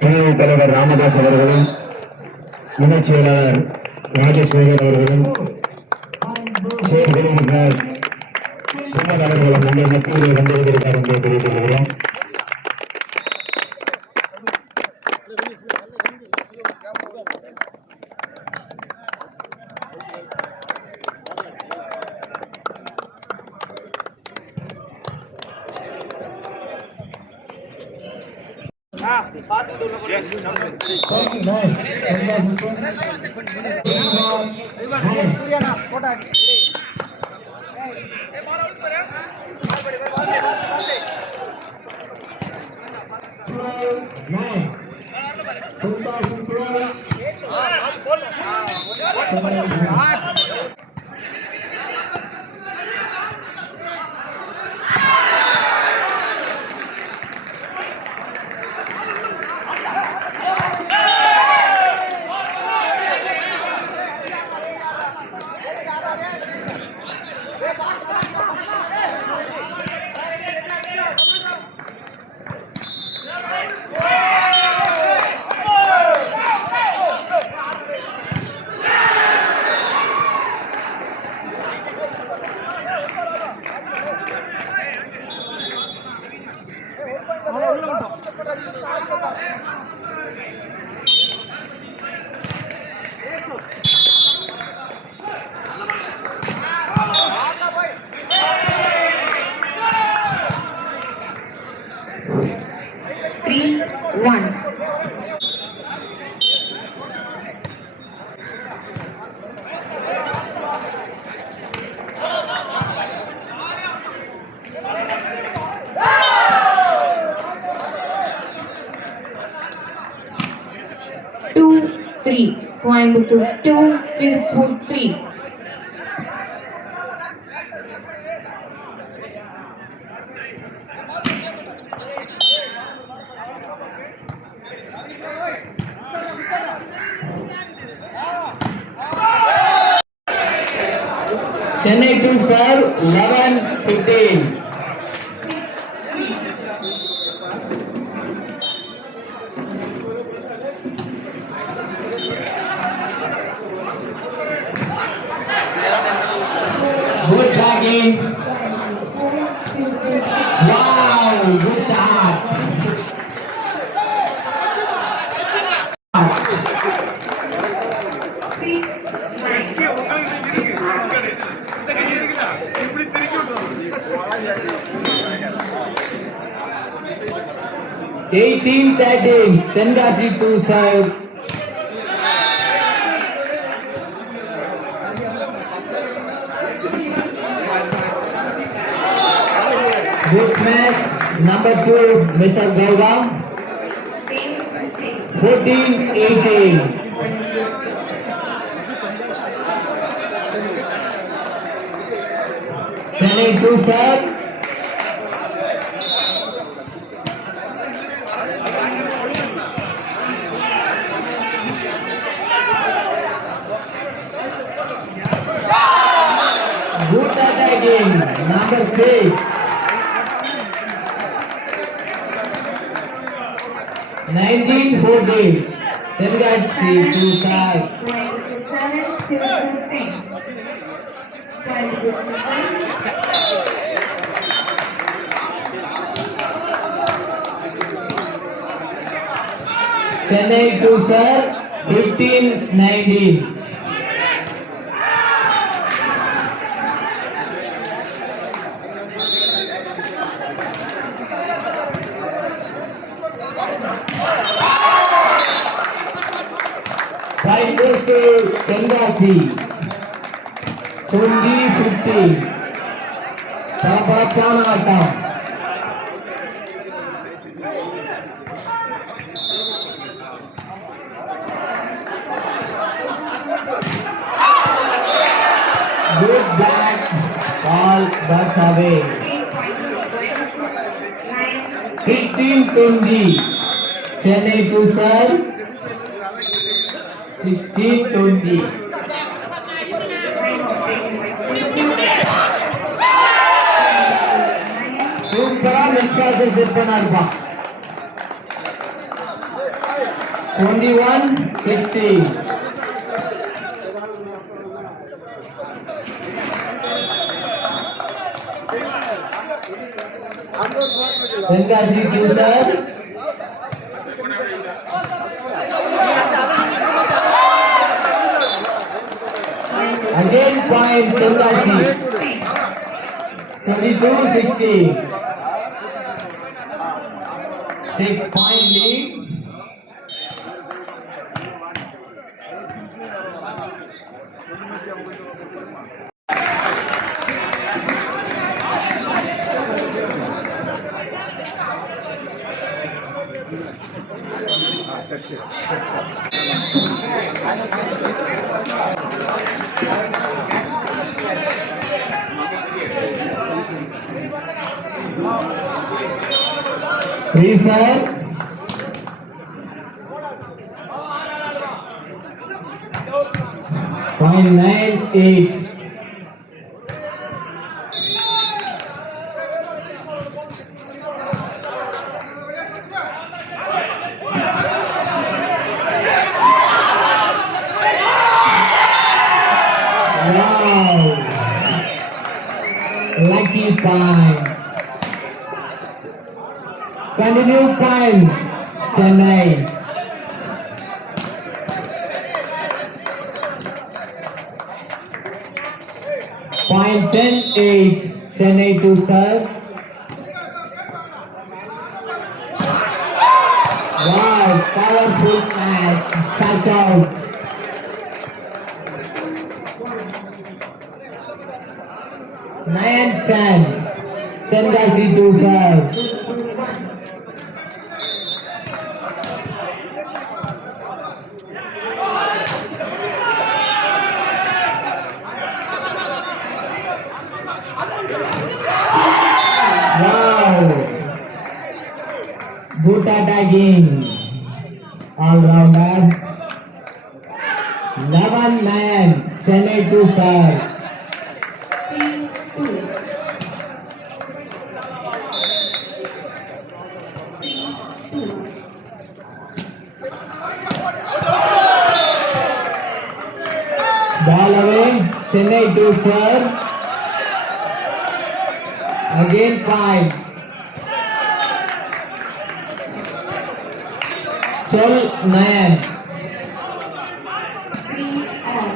துணைத் தலைவர் ராமதாஸ் அவர்களும் இணைச் செயலாளர் ராஜேஸ்வரன் அவர்களும் செயல்படுகிறார். சுமன் அவர்களும் நம்மை மத்தியிலே வந்திருக்கிறார் என்று தெரிவித்துக் கொள்கிறோம். Coimbatore 2, Tirupur 3. Chennai to serve 11-15. Good tagging. Wow, good shot. Team tagging. Tengasi to serve. Good match, number 2, Mr. Gauda, 14-18. Chennai to serve. Good attacking, number 6. 19-14. Tengasi to serve. Chennai to serve 15-19. Right goes to Tengasi. 20-15. Perapapan atam. Good back ball, that's away. 16-20. Chennai to serve. 16-20. Super passes set பண்ணாருப்பா 21-60. Tenkasi 2 sir. Again point Tenkasi 22-60. 6-point lead. Three sir. Point 98. Wow. Lucky point. Continue point. Chennai. Point 10-8. Chennai 2 sir. Wow, powerful match. Touch out. 9-10. Tenkasi 2 sir. Wow. Good attacking. All rounder. 11-9. Chennai 2 sir. 3-2. Ball away. Chennai 2 sir. Again 5. 12-9. 3-all.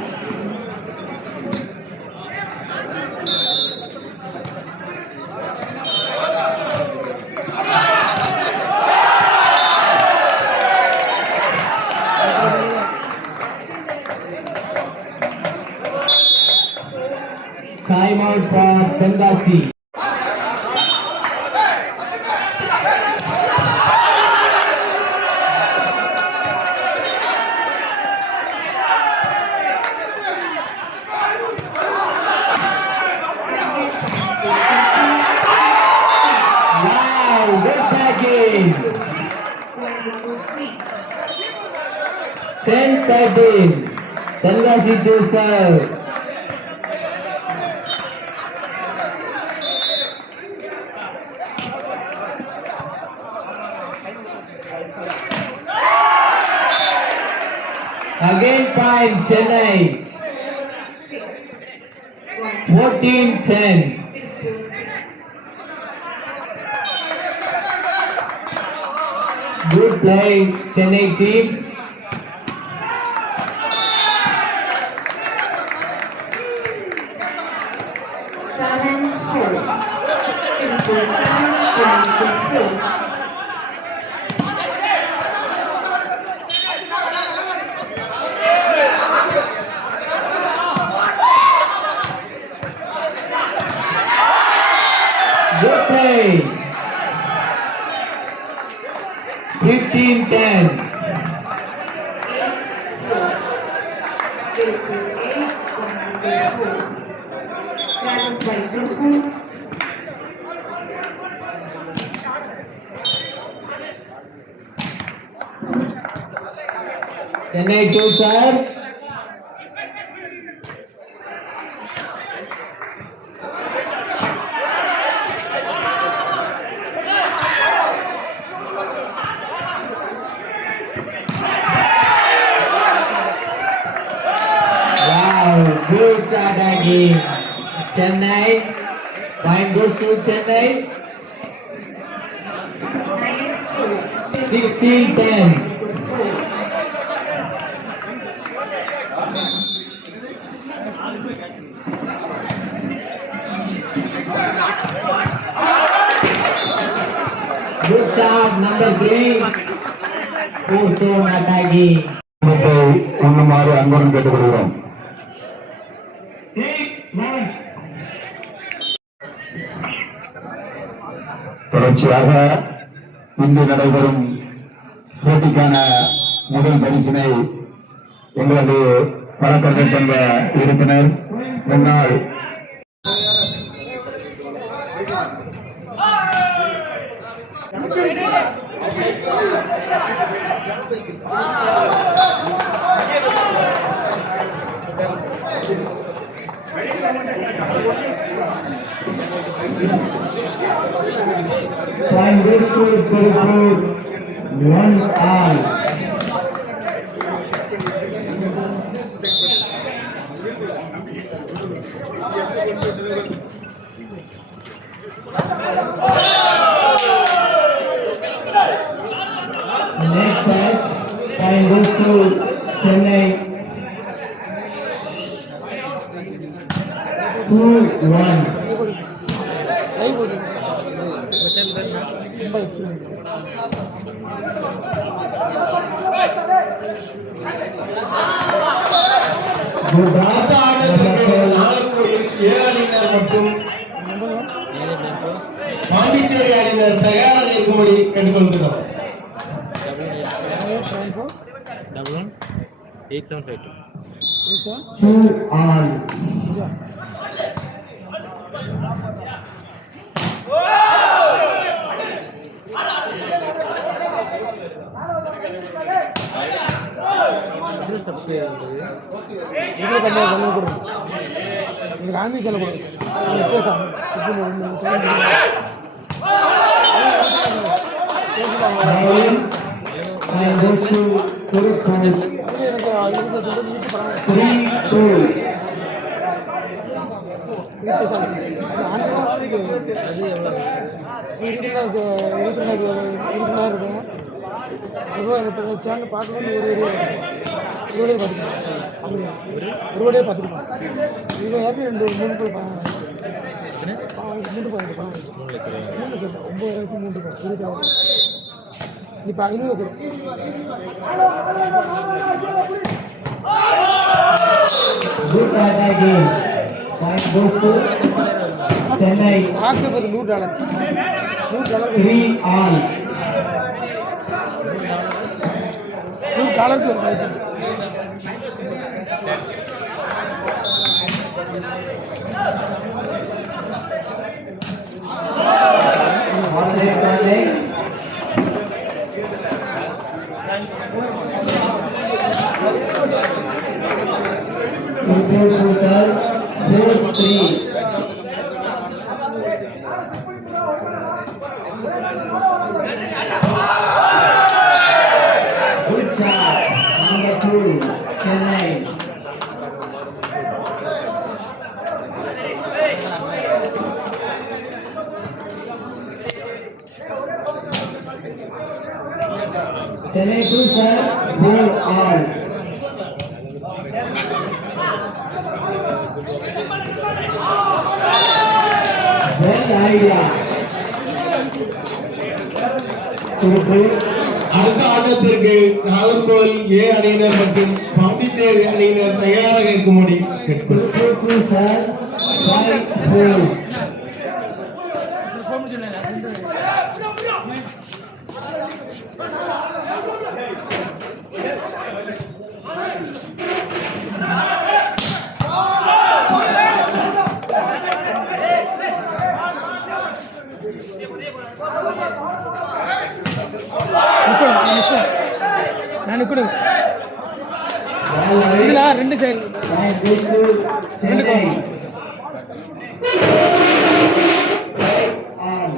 Time out for Tenkasi. Wow, good tackling. 10-13. Tenkasi 2 serve. Again point Chennai. 14-10. Good play, Chennai team. Good play. 15-10. Chennai 2 sir. attacking. Chennai. Point goes to Chennai. 16-10. Good shot, number 3. Full zone attacking. உண்ணுமாறு அன்புடன் கேட்டுக்கொள்கிறோம். தொடர்ச்சியாக இன்று நடைபெறும் போட்டிக்கான முதல் பரிசினை எங்களது வழக்கறிஞர் சங்க உறுப்பினர் முன்னாள் Point goes to Peripur, 1-all. Next match, point goes to Chennai, 2-1. அடுத்த ஆட்டத்திற்கு நாகர்கோயில் ஏ அணியினர் மற்றும் பாண்டிச்சேரி அணியினர் தயாராக இருக்கும்படி கேட்டுக்கொள்கிறோம். 2-all. Point goes to Peripur, 3-2. Channel பார்க்கணும்னு ஒரு வழியை பார்த்துக்கலாம் ஒரு வழியை பார்த்துருப்பான் இவன் ஏற்கனவே 2-3 பேர் பணம் 3 பணம் 3 லட்சம் 9,000 3 பணம் இப்போ 500 கூட Good attacking. Point goes to Chennai, October $100 3-all. $100 ஒரு வாய்ப்பு Good shot, number 2, Chennai. Chennai 2, sir, 4-all. Well idea. அடுத்த ஆட்டத்திற்கு நாகர்கோவில் ஏ அணியினர் மற்றும் பாண்டிச்சேரி அணியினர் தயாராக இருக்கும்படி கேட்டுக்கொள்கிறோம். sir, 5-4. நான் கூட இதுல 2 side Point goes to Chennai. On.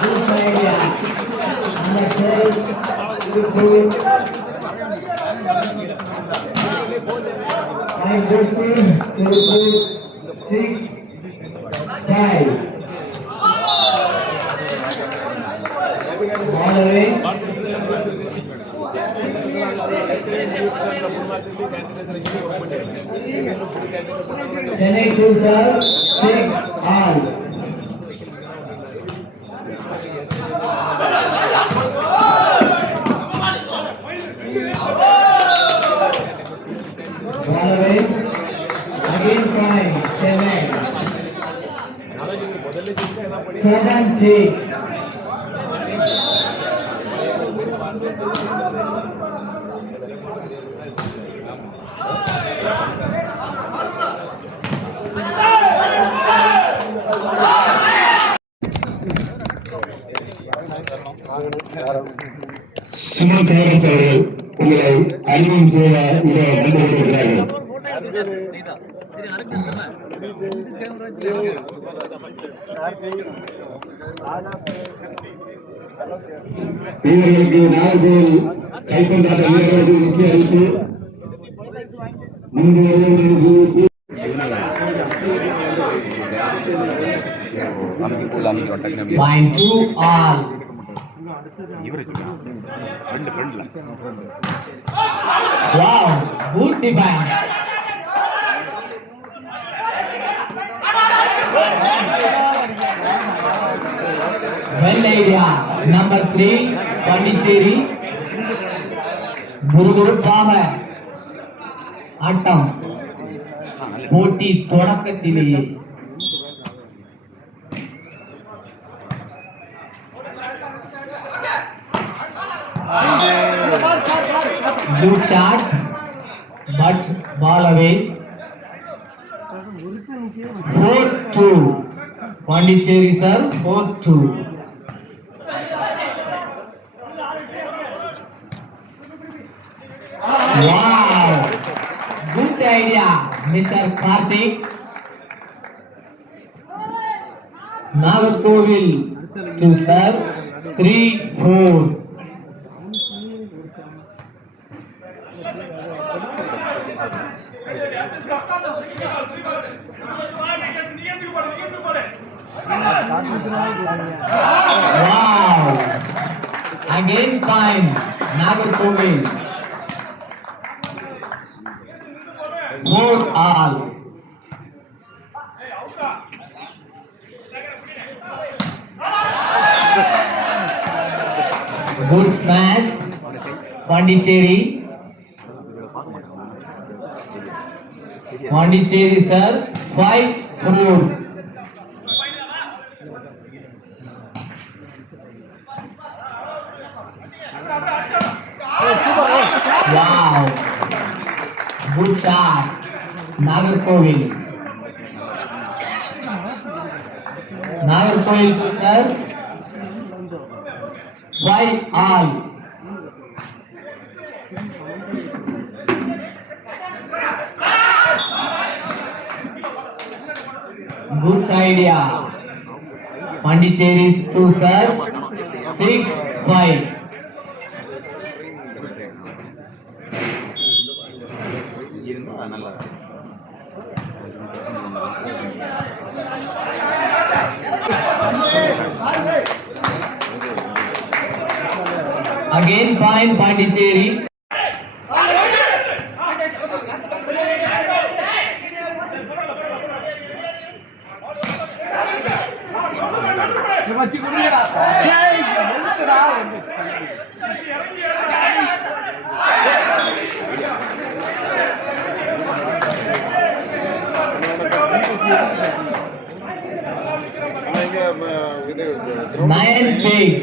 good idea. Number 12, Tripur. Time goes to Tripur, 6, 5. Ball away. Chennai to serve, 6 all. Ball away. Again trying, Chennai. 7-6. Suman Sekar அவர்கள் உங்களை அறிமுகம் செய்ய இதை வந்திருக்கிறார்கள். வீரர்களுக்கு நாகர்கோவில் கைப்பந்தாட்ட வீரர்களுக்கு முக்கிய அறிவிப்பு. முன்பு வருவதற்கு Point 2 all. Wow, good defense. Well idea. Number 3, Pondicherry. குருகுருப்பாக ஆட்டம் போட்டி தொடக்கத்திலேயே. Good shot, but ball away. 4-2. Pondicherry sir, 4-2. Wow, good idea, Mr. Karthik. Nagarkovil to serve, 3-4. Wow! Again time, Nagarkovil. 4 all. Good smash, Pondicherry. Pondicherry sir, 5-4. Wow, good shot, Nagarkovil. Nagarkovil sir, 5 all. Good idea. Pondicherry to serve, 6-5. Again fine, Pondicherry. Nine six,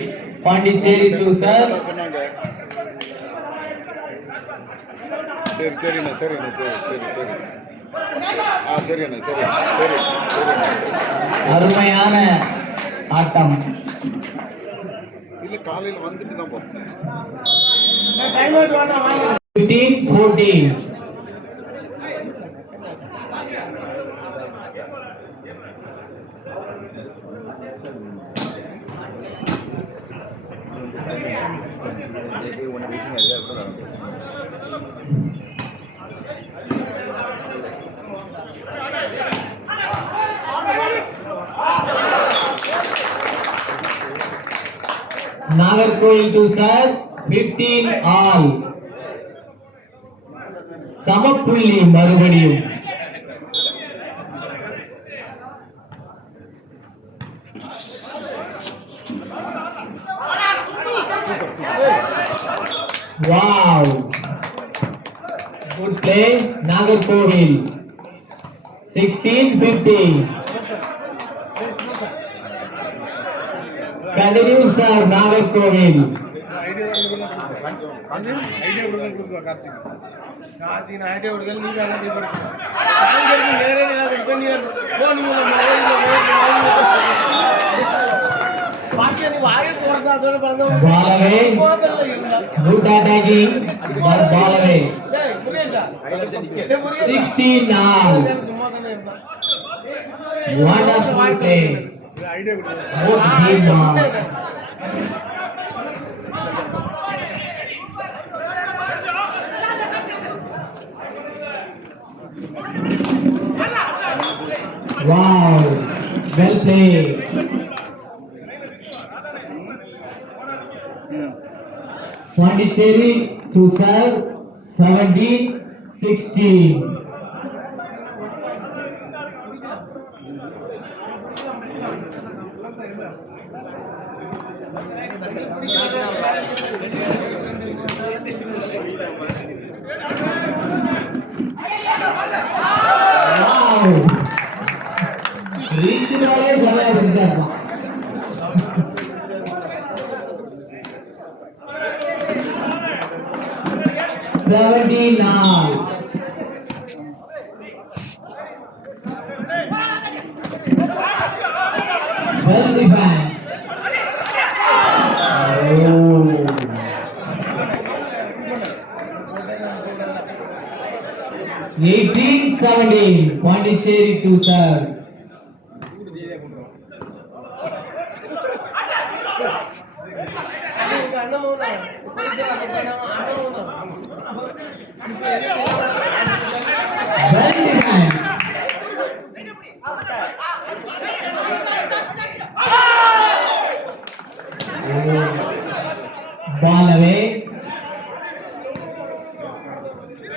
Pondicherry to serve. சரிண்ணா சரி சரிண்ணா சரி அருமையான ஆட்டம். இல்ல காலையில வந்துட்டு தான் போறேன். 15-14. Nagarkoil to serve 15 all. சமப்புள்ளி மறுபடியும். Wow. Good play, Nagarkoil. 16-15. Continues serve Nagarkoil. Idea கொடுக்க கார்த்திக் ஐடியா கொடுக்க நீ Ball away. Good attacking. Ball away. 16 all. Wonderful play. Both team ball. Wow, well played. Pondicherry to serve 17-16. Wow. Reach वाले जगह बन जाता. 17 all. Well defense. Oh. 18-17. Pondicherry to serve. Well defense. Ball away.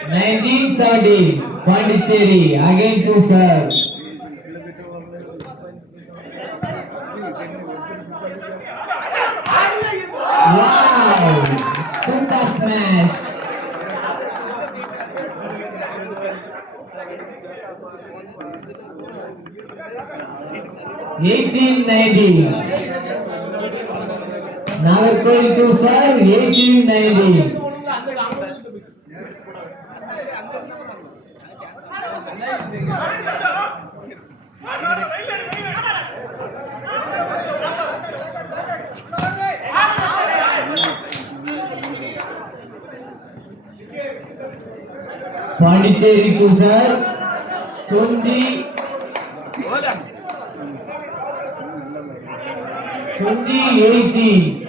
19-17. Pondicherry again to serve. Wow! Super smash. Nagarkoil to serve 18-19. Pondicherry to serve 20-18.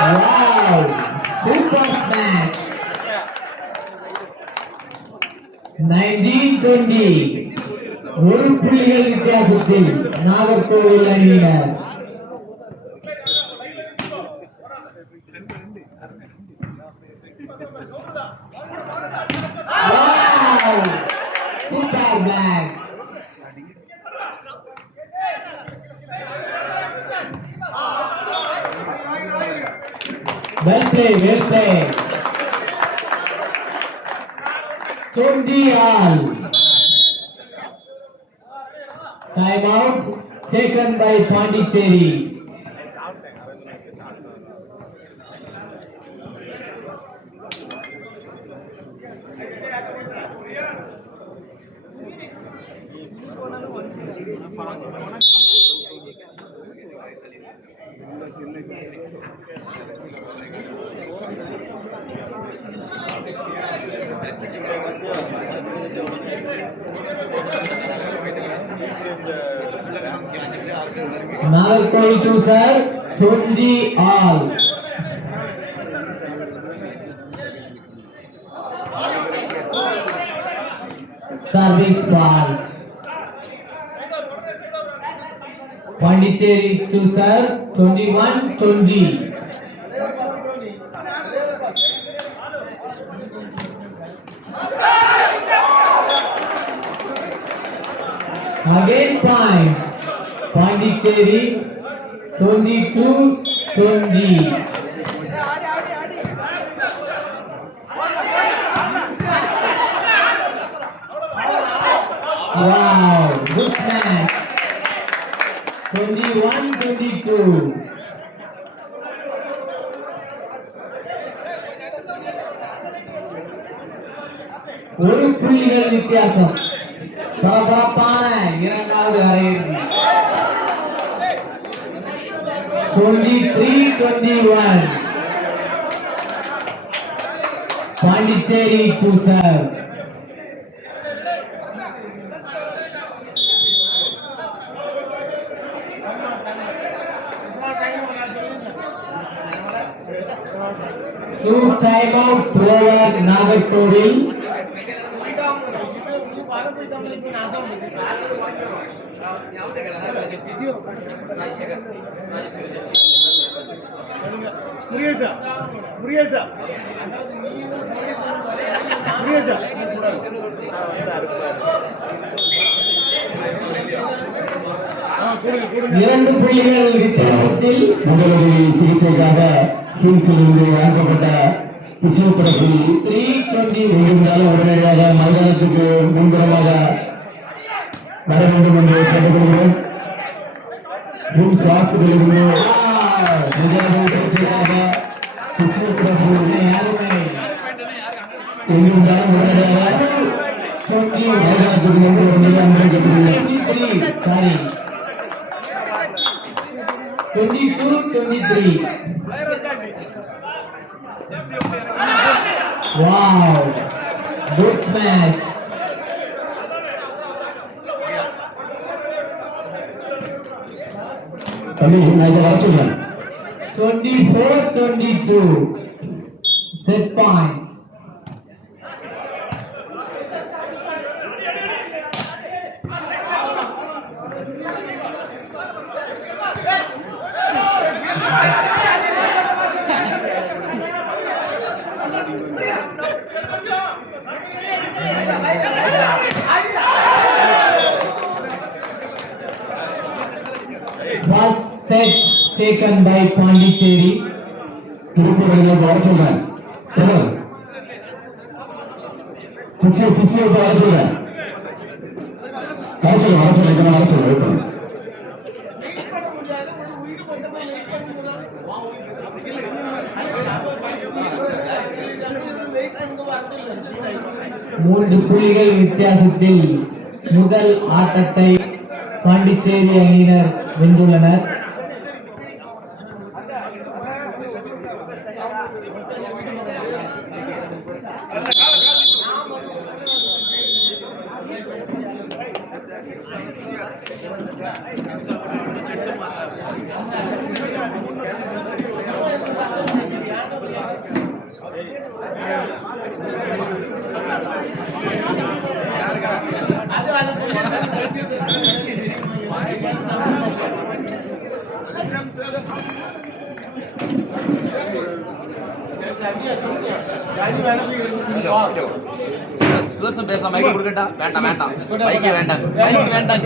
Wow! Super smash. 19-20. ஒரு புள்ளிகள் வித்தியாசத்தில் நாகர்கோவில் அணியினர். Wow! Super black. Well played, well played. 20 all. Time out taken by Pondicherry. Nagarkoi 2 sir, 20 all. Service ball. Pondicherry 2 sir, 21-20. Again point. Pondicherry 22-20. Wow, good match. 21-22. ஒரு புள்ளிகள் வித்தியாசம். பரபரப்பான இரண்டாவது அரையிறுதி. 23-21. Pondicherry to serve. Two timeouts over Nagarkoi. இரண்டு புள்ளிகள் வித்தியாசத்தில் முதலுதவி சிகிச்சைக்காக கிங்ஸிலிருந்து அனுப்பப்பட்ட பிசியோதெரபி 3-20 இருந்தாலும் உடனடியாக மைதானத்துக்கு முன்புறமாக வர வேண்டும் என்று கேட்டுக்கொள்கிறோம். கிங்ஸ் ஹாஸ்பிட்டலிலிருந்து முதலுதவி சிகிச்சைக்காக பிசியோதெரபி எங்கிருந்தாலும் உடனடியாக மைதானத்துக்கு முன்பு வருமாறு கேட்டுக்கொள்கிறோம். Sorry. 22-23. Wow, good smash. தம்பி நான் இதை வர சொல்றேன். 24-22. Set point. First set taken by Pondicherry. திருப்பூரில் வர சொல்றேன். பிசியோ வர சொல்றேன். வர சொல்றேன். மூன்று புள்ளிகள் வித்தியாசத்தில் முதல் ஆட்டத்தை பாண்டிச்சேரி அணியினர் வென்றுள்ளனர். சுதர்சன் பேச மைக் கொடுக்கட்டா? வேண்டாம் வேண்டாம், மைக்கே வேண்டாம், மைக் வேண்டாம்.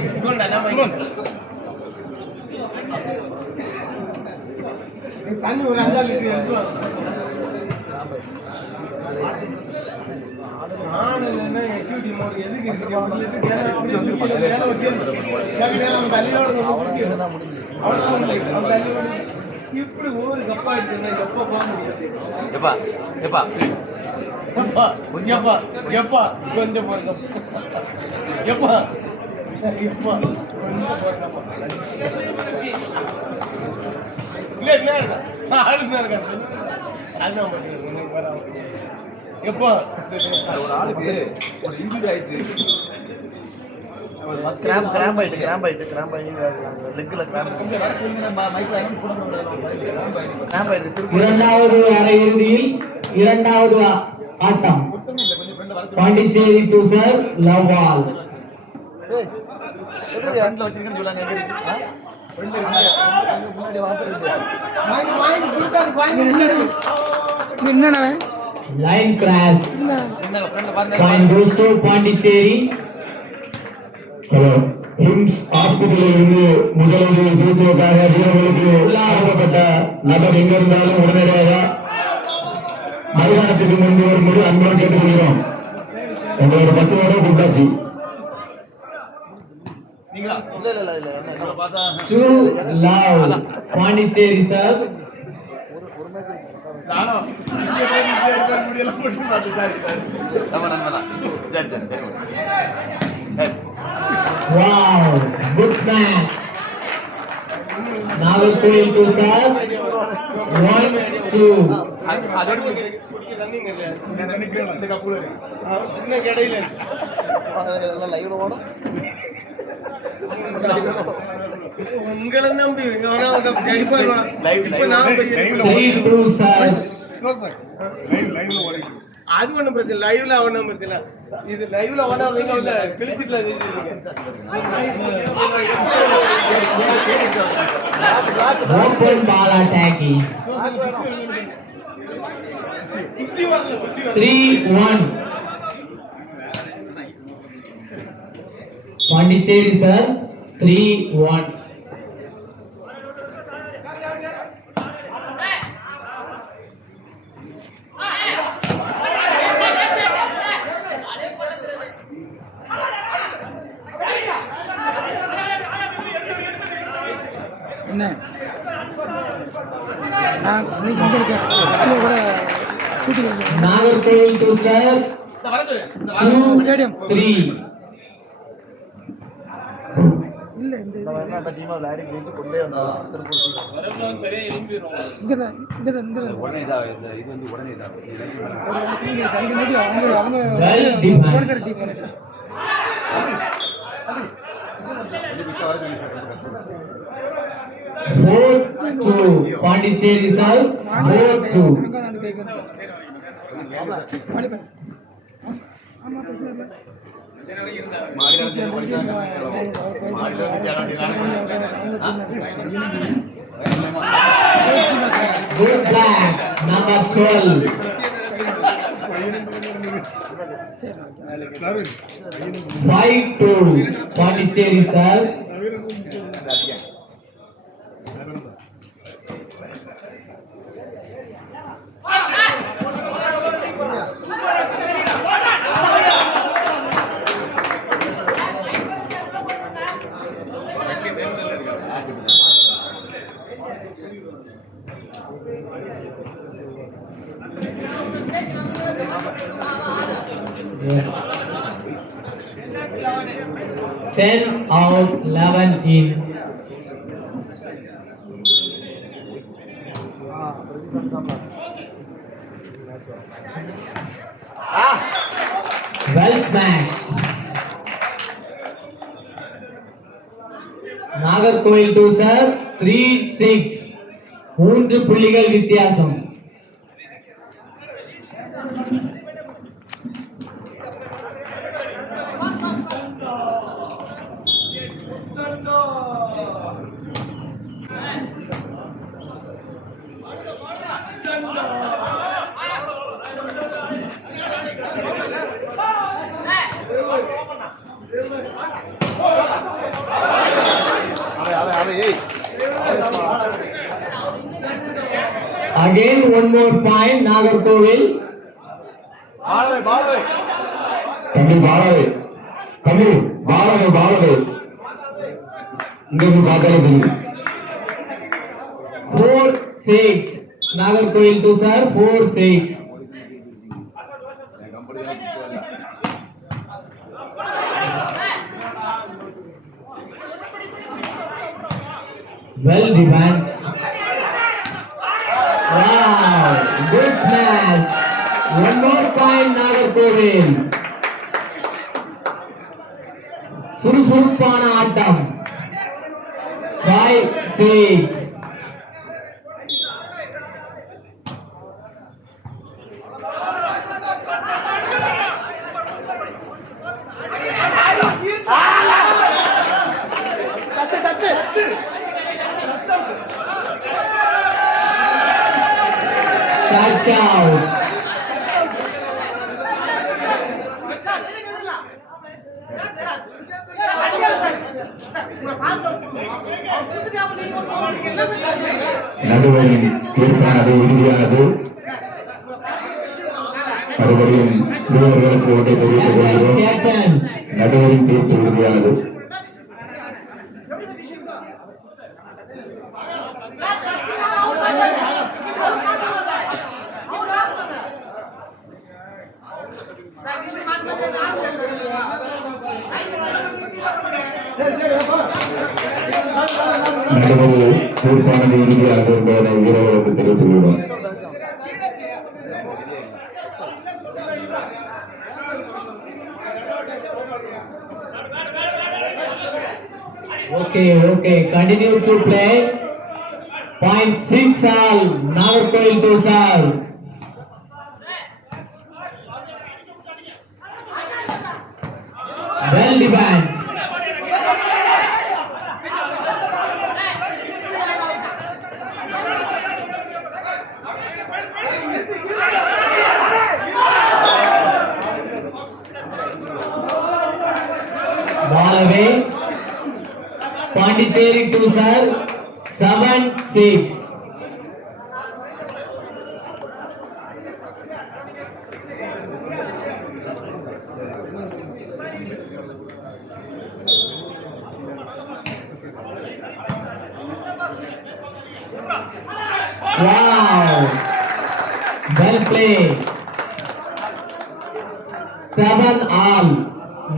தண்ணி ஒரு 5 லிட்டர் எடுத்து இப்படி ஒவ்வொரு கப்பா எப்ப போக முடியாது. எப்பா எப்பா எப்பா எப்பா கொஞ்சம் போறப்பா எப்பா எப்பா கொஞ்சம் போறப்பா இல்ல எப்போ ஒரு ஆளுக்கு ஒரு இன்ஜுரி ஆயிடுச்சு. கிராம்ப் ஆயிட்டு லெக்ல கிராம்ப் ஆயிட்டு. இரண்டாவது அரையிறுதியில் இரண்டாவது ஆட்டம் பாண்டிச்சேரி தூசர் லவ்வால். ஃப்ரண்ட்ல வச்சிருக்கேன்னு சொல்லாங்க. எங்க இருக்கு? ஃப்ரண்ட் இருக்கு. முன்னாடி வாசல் இருக்கு. என்னண்ணே லைன் கிராஸ். இந்த ஃப்ரண்ட் பாருங்க. Point goes to Pondicherry. Hello, hymns ஆஸ்பத்திரியில் இருந்து முதலுதவி சிகிச்சைக்காக வீரர்களுக்கு ஆக்கப்பட்ட நபர் எங்க இருந்தாலும் உடனடியாக மைதானத்துக்கு முன்பு வரும்போது அன்புடன் கேட்டுக்கொள்கிறோம். உங்களோட 10 வரை கூட்டாச்சு. நீங்களா? இல்ல என்ன பார்த்தா டு லவ் பாண்டிச்சேரி சார். நானோ முடியல போட்டு பார்த்து சாரி நம்ம நண்பதான். சரி. Wow, good match. நாகர்கோவில் தூசர் 1-2. அதோட இந்த கப்புல இன்னும் கிடையில லைவ்ல ஓடும். உங்களை நம்பி அது ஒண்ணும் பிரச்சனை. லைவ்ல ஒண்ணும் பிரச்சனை. இது லைவ்ல ஓட நீங்க வந்து கிழிச்சிட்டுல open ball attacking. 3-1 Pondicherry sir. 3-1. என்ன நான் இன்னைக்கு இங்கே இருக்கேன் கூட ஷூட்டிங் நாகர்கோவில் தூசர் ஸ்டேடியம் 3. இல்லை இந்த டீமா விளையாடி ஜெயிச்சு கொண்டே வந்தோம். இங்கே தான் உடனே இதா இது வந்து உடனே இதா சனிக்கு முன்னாடி அவங்க Well defense. போலீசார் டீம் வந்து 4-2 பாண்டிச்சேரி சார். 4-2. ஆமா பேசுறது Good black number 12. 5-2 Pondicherry sir. Yeah. 10 out, 11 in. Well smashed. Nagercoil தூசர் 3-6. 3 புள்ளிகள் வித்தியாசம். Again one more point Nagercoil. தம்பி பாலவே, தம்பி பாலவே இங்க இருந்து பார்த்தாலே தெரியும். 4-6 நாகர்கோவில் தூசர் 4-6. Well defense. பாயிண்ட் நாகர்கோவில். சுறுசுறுப்பான ஆட்டம். 5-6. Touch out. நடுவரின் தீர்ப்பானது இறுதியானது. மறுபடியும் வீரர்களுக்கு ஒன்றை தெரிவித்துக் கொள்கிறோம். Captain. நடுவரின் தீர்ப்பு இறுதியானது. நடுவர் தீர்ப்பானது இறுதியானது என்பதனை வீரர்களுக்கு தெரிவித்துக் கொள்கிறோம். Okay. Continue to play. 0.6 all. Nagarkoil to serve. Well defense. Ball away. Pondicherry to serve. 7-6. Wow! Well played. 7 all.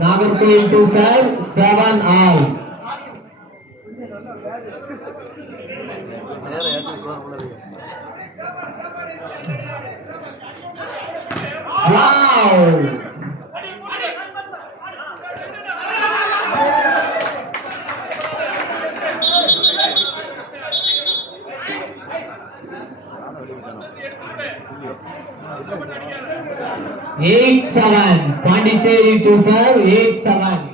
Nagarkoil to serve. 7 all. Wow! Eight seven. Pondicherry to serve. 8-7.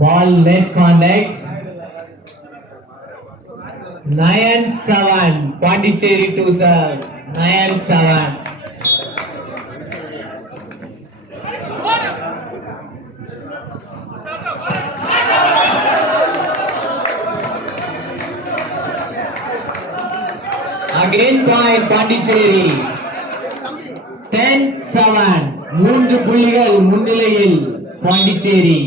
Ball net contact. 9-7. Pondicherry to serve. 9-7. Again point Pondicherry. 10-7. 3 புள்ளிகள் முன்னிலையில் Pondicherry.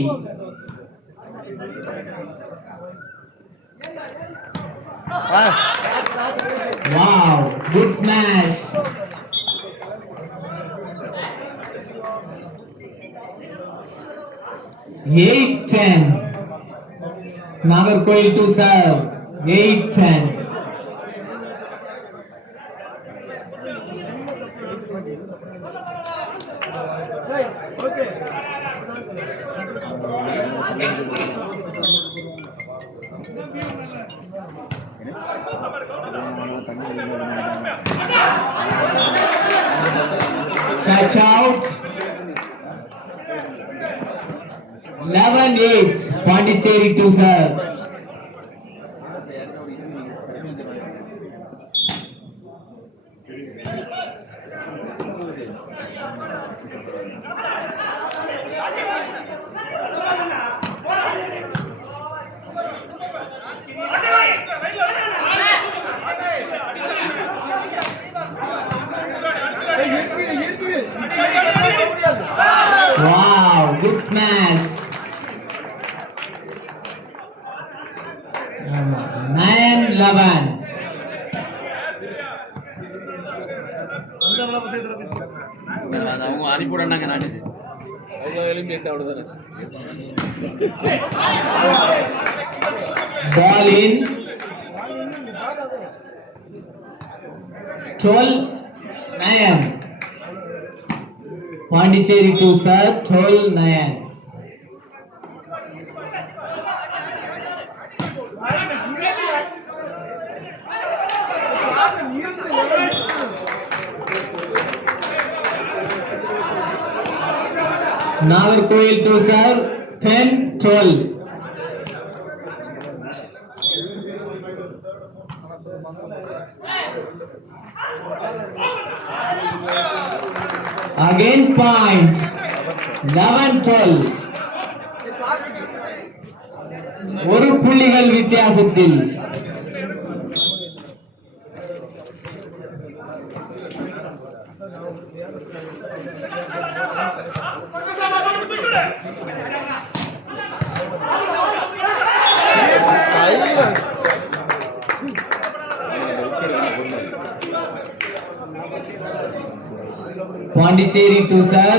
Wow, good smash. Eight 10. Nagarkoil to serve. 8-10. Touch out. 11-8. Pondicherry to serve. Wow, good smash. பண்ணாங்க நானு Ball in. 12-9. Pondicherry 2 sir, 12-9. Nagarkoil 2 sir, 10-12. Again point, 11-12. ஒரு புள்ளிகள் வித்தியாசத்தில் Pondicherry 2 sir,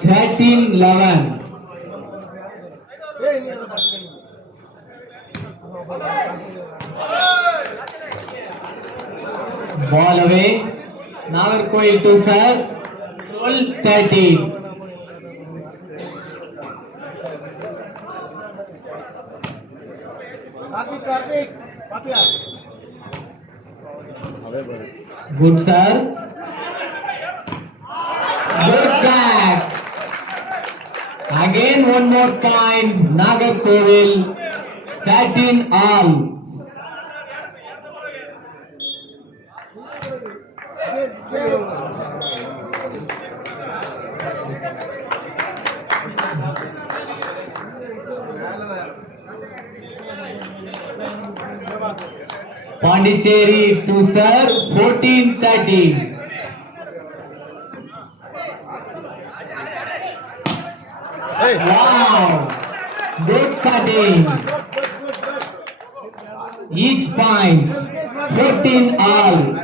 13-11. Ball away. Nagarkoil 2 sir, 12-13. Good sir. Good catch. Again one more point. Nagarkoil 13-all. Pondicherry 2 sir, 14-13. Wow, good cutting. Each point, 14-all.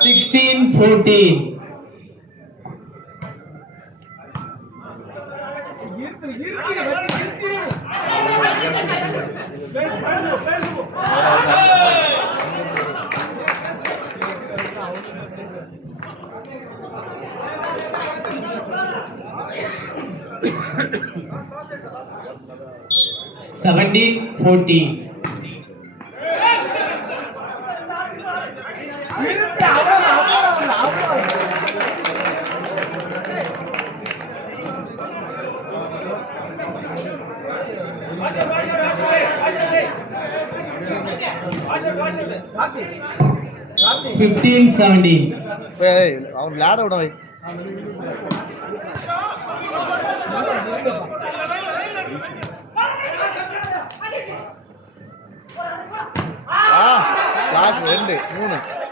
Sixteen 14. Seventeen 14. Fifteen 17. அவன் விளையாட விட class 2 3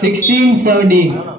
16-17.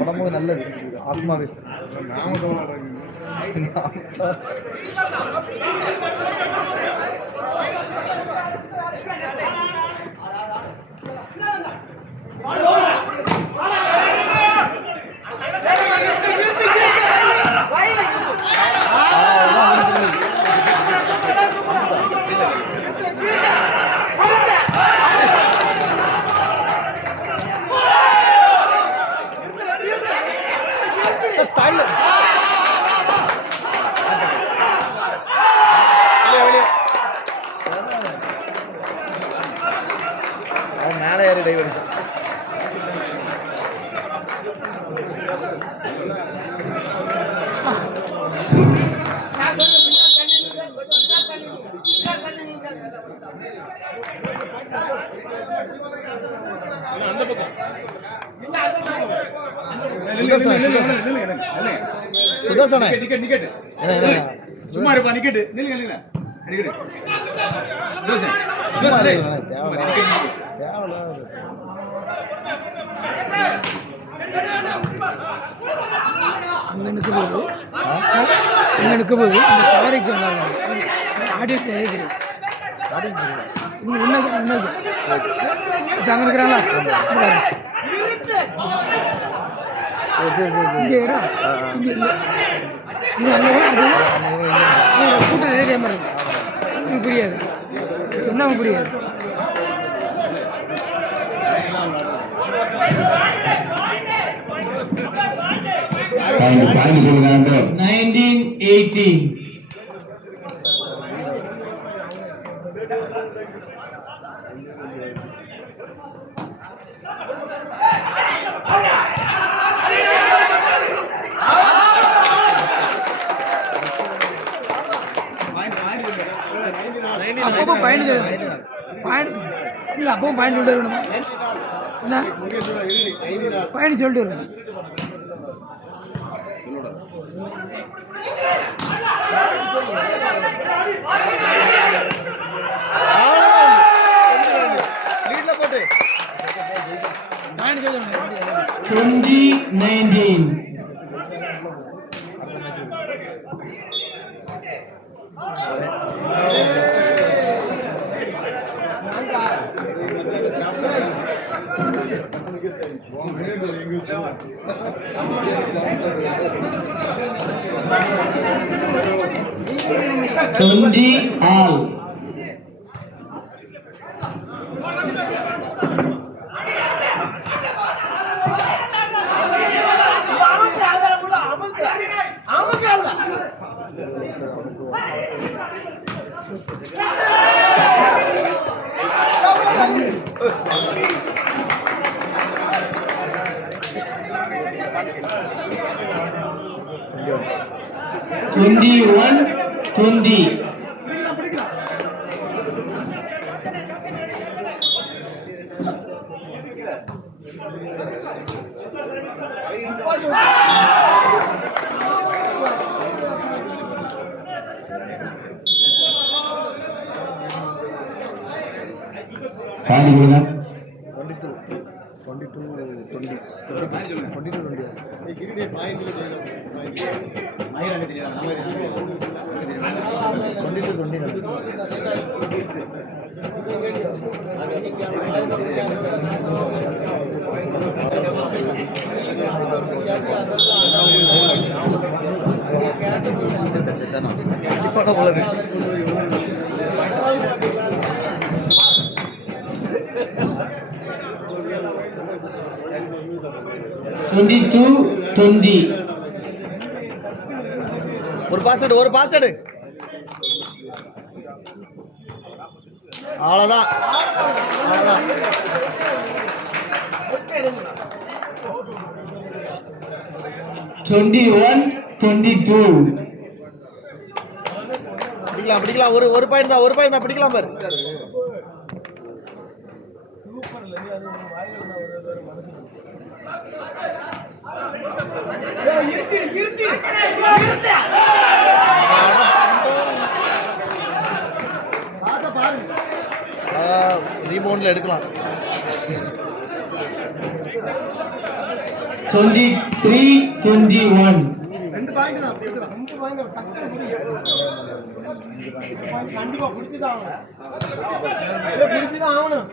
உடம்பு நல்லது ஆத்மா பேச மேலே ஏறி டைவ் அடிச்சான். சுதர்சன சும்மா இருப்பா நிக்கெட் நில்லுங்க அங்கே நிற்கும்போது இந்த கவரேஜ் ஆடியன்ஸ் இருக்குது உண்மைக்கு அங்கே இருக்கிறாங்களா இங்கே இங்கே இல்லை இது அங்கே கூட்டம் நிறைய டைம் இருக்குது உங்களுக்கு புரியாது சொன்னவங்க புரியாது. பாயிண்ட் சொல்லுங்க 19-18. அப்போ பாயிண்ட் இல்லை அப்பவும் பாயிண்ட் சொல்லிட்டு இருக்கணும் என்ன பாயிண்ட் சொல்லிட்டு இருக்கணும். லீட்ல போட்டு 20-19. all. Twenty. பாயிண்ட் கொடுங்க 22-20. ஒரு பாஸ் எடு அவ்வளவுதான் 21-22. பிடிக்கலாம் ஒரு பாயிண்ட் தான் பிடிக்கலாம் பாரு. ரீபவுண்ட்ல எடுக்கலாம். 23-21. கண்டிப்பா பிடிச்சுதான் ஆகணும்.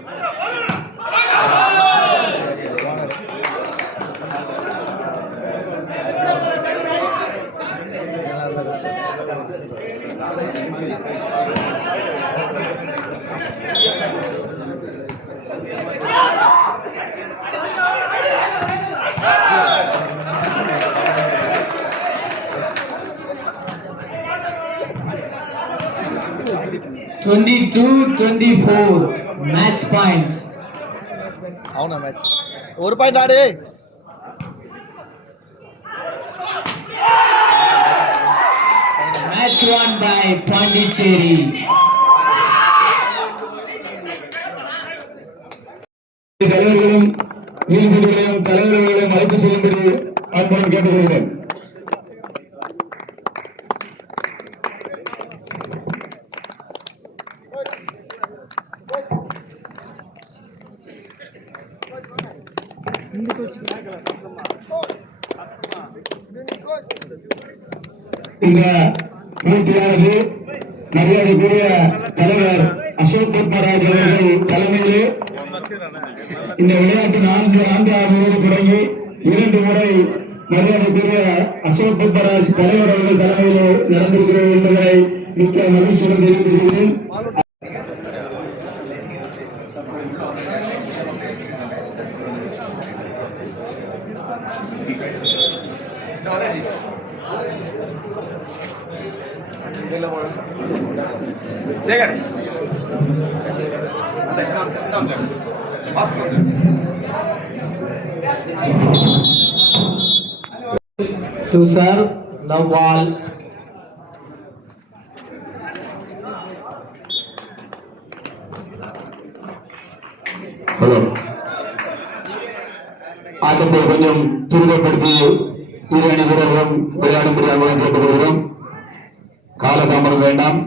22-24. Match point. அவனா மேட்ச் ஒரு பாயிண்ட் ஆடு. Match won by Pondicherry. தலைவர்களும் நீதிபதிகளையும் தலைவர்களையும் அழைத்து செல்லும்படி அன்புடன் கேட்டுக்கொள்கிறேன். இந்த போட்டியானது மரியாதைக்குரிய தலைவர் அசோக் புஷ்பராஜ் அவர்கள் தலைமையிலே இந்த விளையாட்டு 4 ஆண்டுகளோடு தொடங்கி 2 முறை மரியாதைக்குரிய அசோக் புஷ்பராஜ் தலைவர் அவர்கள் தலைமையிலே நடந்திருக்கிறது என்பதை மிக்க மகிழ்ச்சியுடன் தெரிவித்துள்ளேன். To serve the ball. Hello, ஆட்டத்தை கொஞ்சம் துரிதப்படுத்தி இரு அணி வீரர்களும் விளையாடும்படியாக கேட்டுக்கொள்கிறோம். காலதாமதம் வேண்டாம்.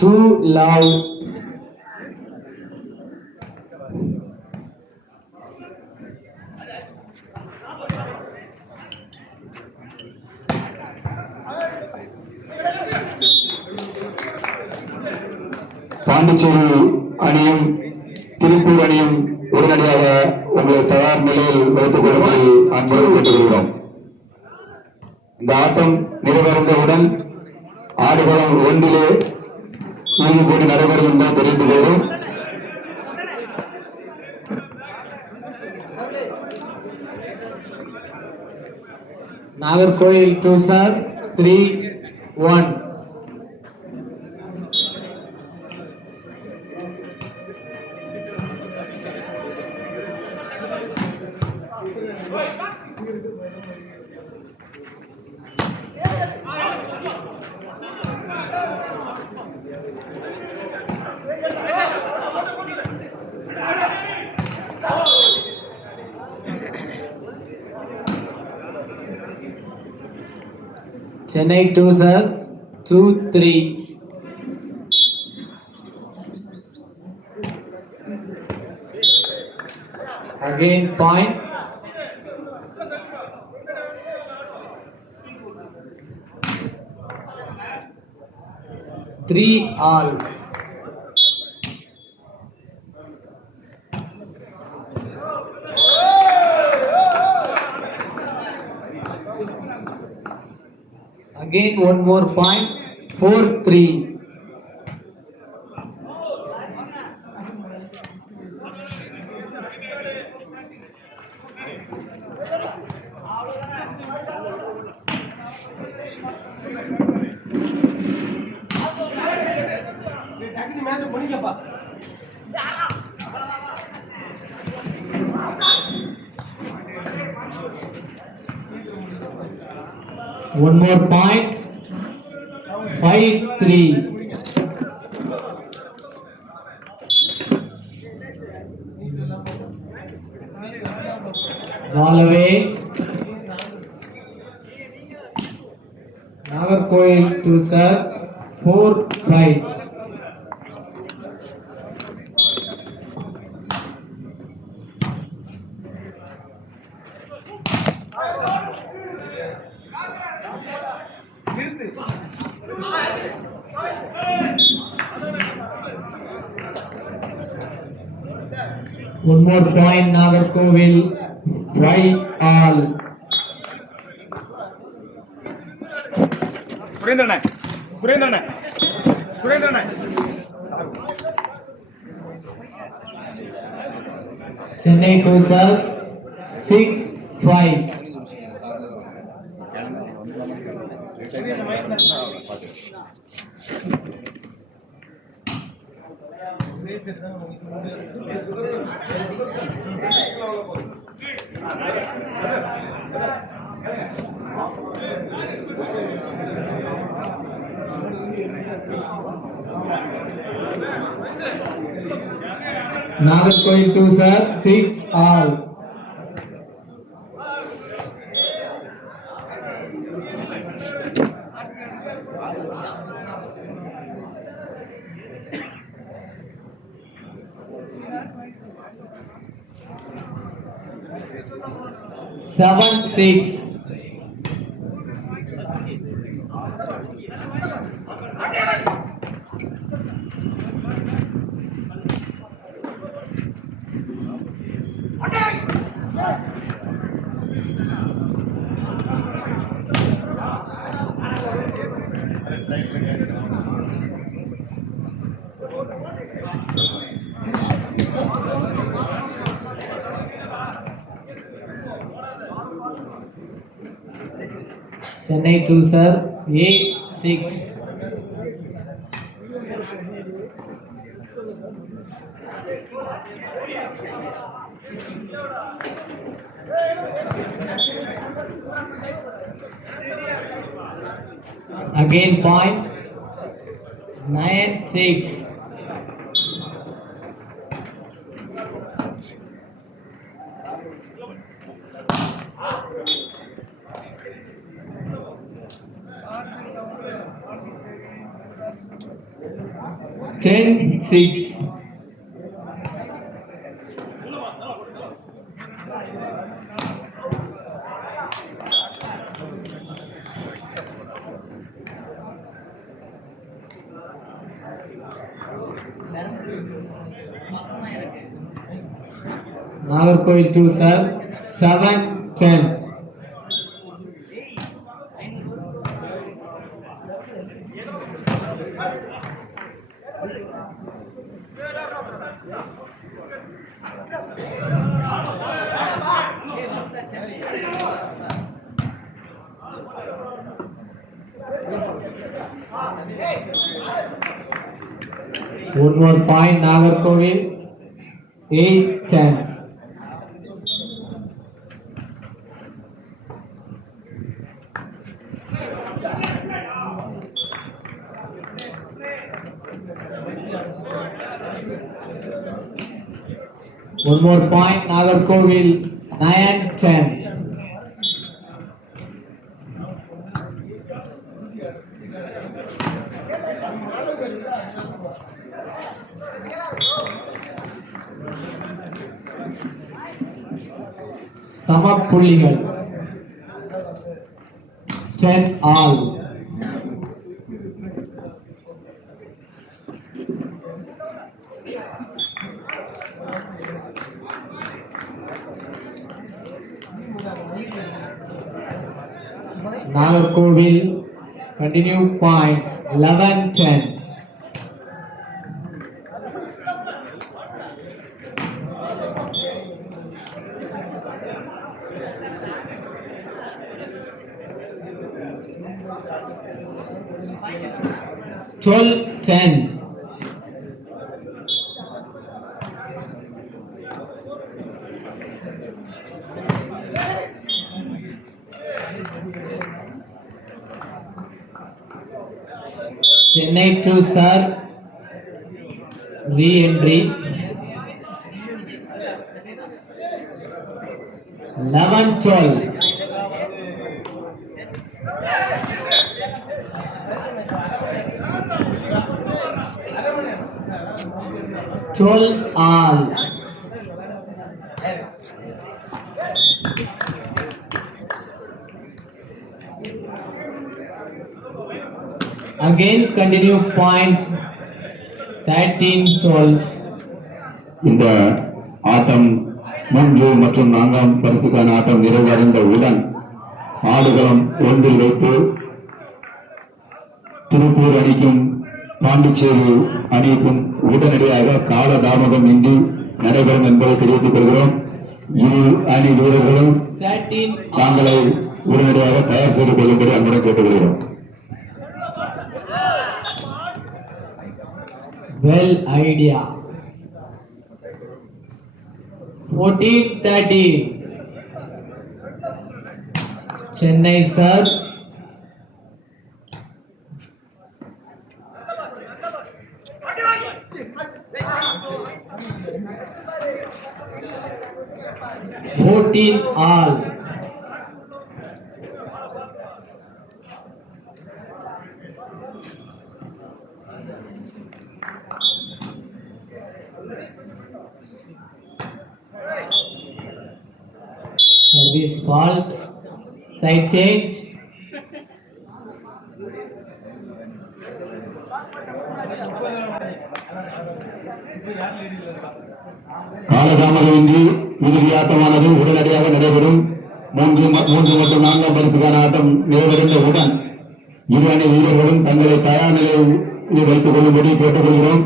Too loud. பாண்டிச்சேரி அணியும் திருப்பூர் அணியும் உடனடியாக உங்களை தயார் நிலையில் வைத்துக் கொள்ளும்படி அன்புடன் கேட்டுக்கொள்கிறோம். இந்த ஆட்டம் நிறைவடைந்தவுடன் ஆடுகளம் 1 இறுதிப் போட்டி நடைபெறும் என்று தெரிந்து கொள்கிறோம். Nagarkoil to serve 3-1. Chennai to serve 2-3. Again point. Three all. Again one more point. 4-3. One more point. 5-3. Ball away. Nagarkoil to serve. 4-5. One more point, Nagarkoil. 5 all. Chennai to serve. 6-5. Nagarkoil to serve. 6 all. Seven, 6. Chennai to serve. 8-6. Again point. 9-6. Ten, 6. Nagarkoil to serve. 7-10. One more point, Nagarkoil. 8-10. One more point, Nagarkoil. 9-10. சமப்புள்ளிகள் 10 all. Nagarkovil continue points 11-10. (12-10). Chennai to serve, re-entry 11-12. all. Again continue points 13-12. இந்த ஆட்டம் 3 மற்றும் 4ஆம் பரிசுக்கான ஆட்டம் நிறைவடைந்தவுடன் ஆடுகளம் ஒன்றில் வைத்து திருப்பூர் அணிக்கும் பாண்டிச்சேரி அணிக்கும் உடனடியாக கால தாமதம் இன்றி நடைபெறும் என்பதை தெரிவித்துக் கொள்கிறோம். இரு அணி வீரர்களும் தாங்களை உடனடியாக தயார் செய்து கொள்ளும்படி அன்புடன் கேட்டுக்கொள்கிறோம். Well idea. 14-13. Chennai serve. all. Service fault. Side change. காலதாமதமின்றி இறுதியாட்டமானது உடனடியாக நடைபெறும். 3 மற்றும் 4ஆம் பரிசுக்கான ஆட்டம் நிறைவடைந்தவுடன் இரு அணி வீரர்களும் தங்களை தயார் நிலையில் வைத்துக் கொள்ளும்படி கேட்டுக்கொள்கிறோம்.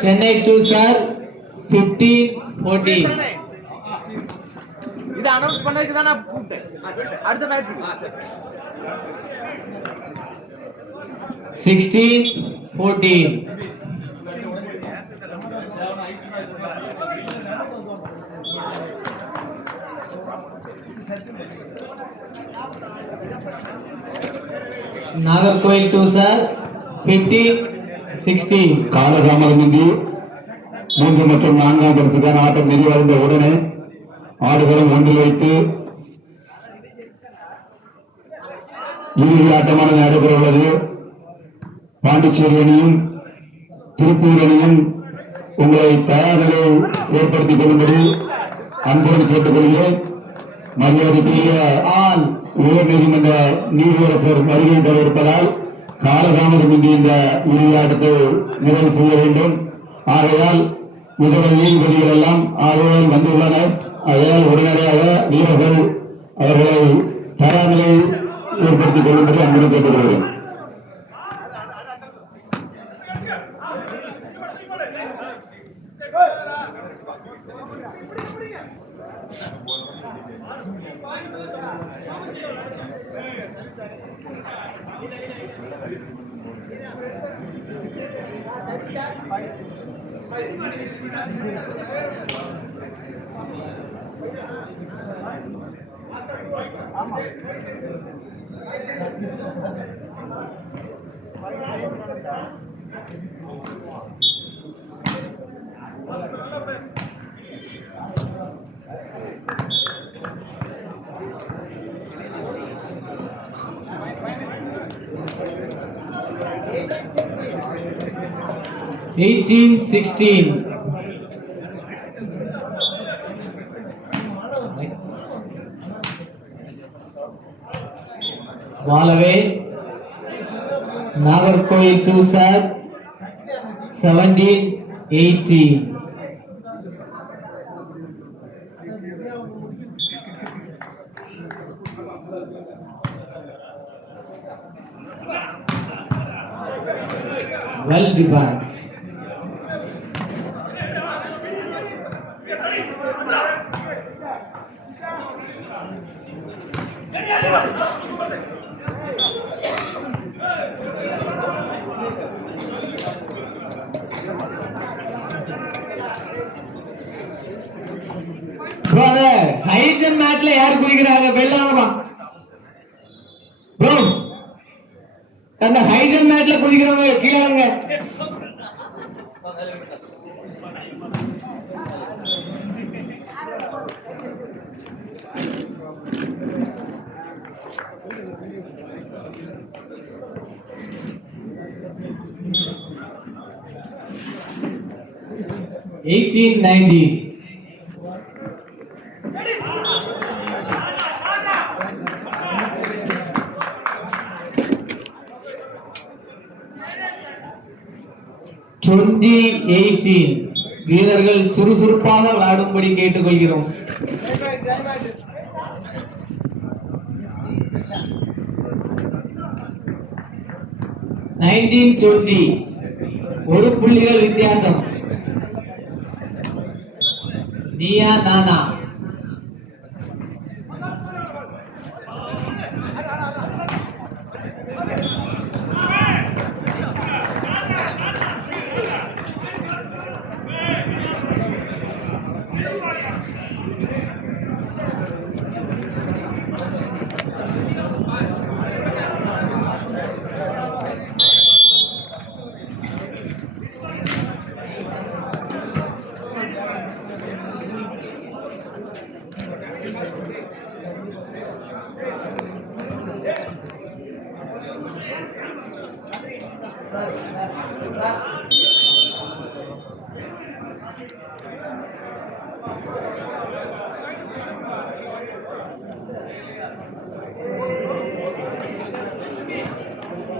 Chennai to serve 15-14. இது அனௌன்ஸ் பண்ணதுக்கு தான் நான் கூப்பிட்டேன். அடுத்த மேட்ச்சுக்கு 16-14. Nagarkoil to serve 15-16. காலதாமதமின்றி 3 மற்றும் 4ஆம் பரிசுக்கான ஆட்டம் நிறைவடைந்த உடனே ஆடுகளும் ஒன்றில் வைத்து இறுதி ஆட்டமானது நடைபெற உள்ளது. பாண்டிச்சேரி அணியும் திருப்பூர் அணியும் உங்களை தயார் நிலையை ஏற்படுத்திக் கொள்ளும்படி அன்புடன் கேட்டுக்கொள்கிறேன். மரியாதைக்குரிய உயர் நீதிமன்ற நீதியரசர் வருகை தர இருப்பதால் காலதாமதமின்றி இந்த இறுதி ஆட்டத்தை நிறைவு செய்ய வேண்டும். ஆகையால் இதர நீதிபதிகள் எல்லாம் ஆர்வம் வந்துள்ளனர். ஆகையால் உடனடியாக வீரர்கள் அவர்களை தயார் நிலையை ஏற்படுத்திக் கொள்ளும்படி அன்புடன் கேட்டுக்கொள்கிறேன். 18-16. Ball away. Nagarkoil 2 set. 17-18. Well defense. Brother, high jump match le yaar kudikkiraanga bellama bro அந்த high jump match la kudikkiranga கீழ வாங்க 18-19. வீரர்கள் சுறுசுறுப்பாக விளையாடும்படி கேட்டுக்கொள்கிறோம். ஒரு புள்ளிகள் வித்தியாசம். நீயா நானா?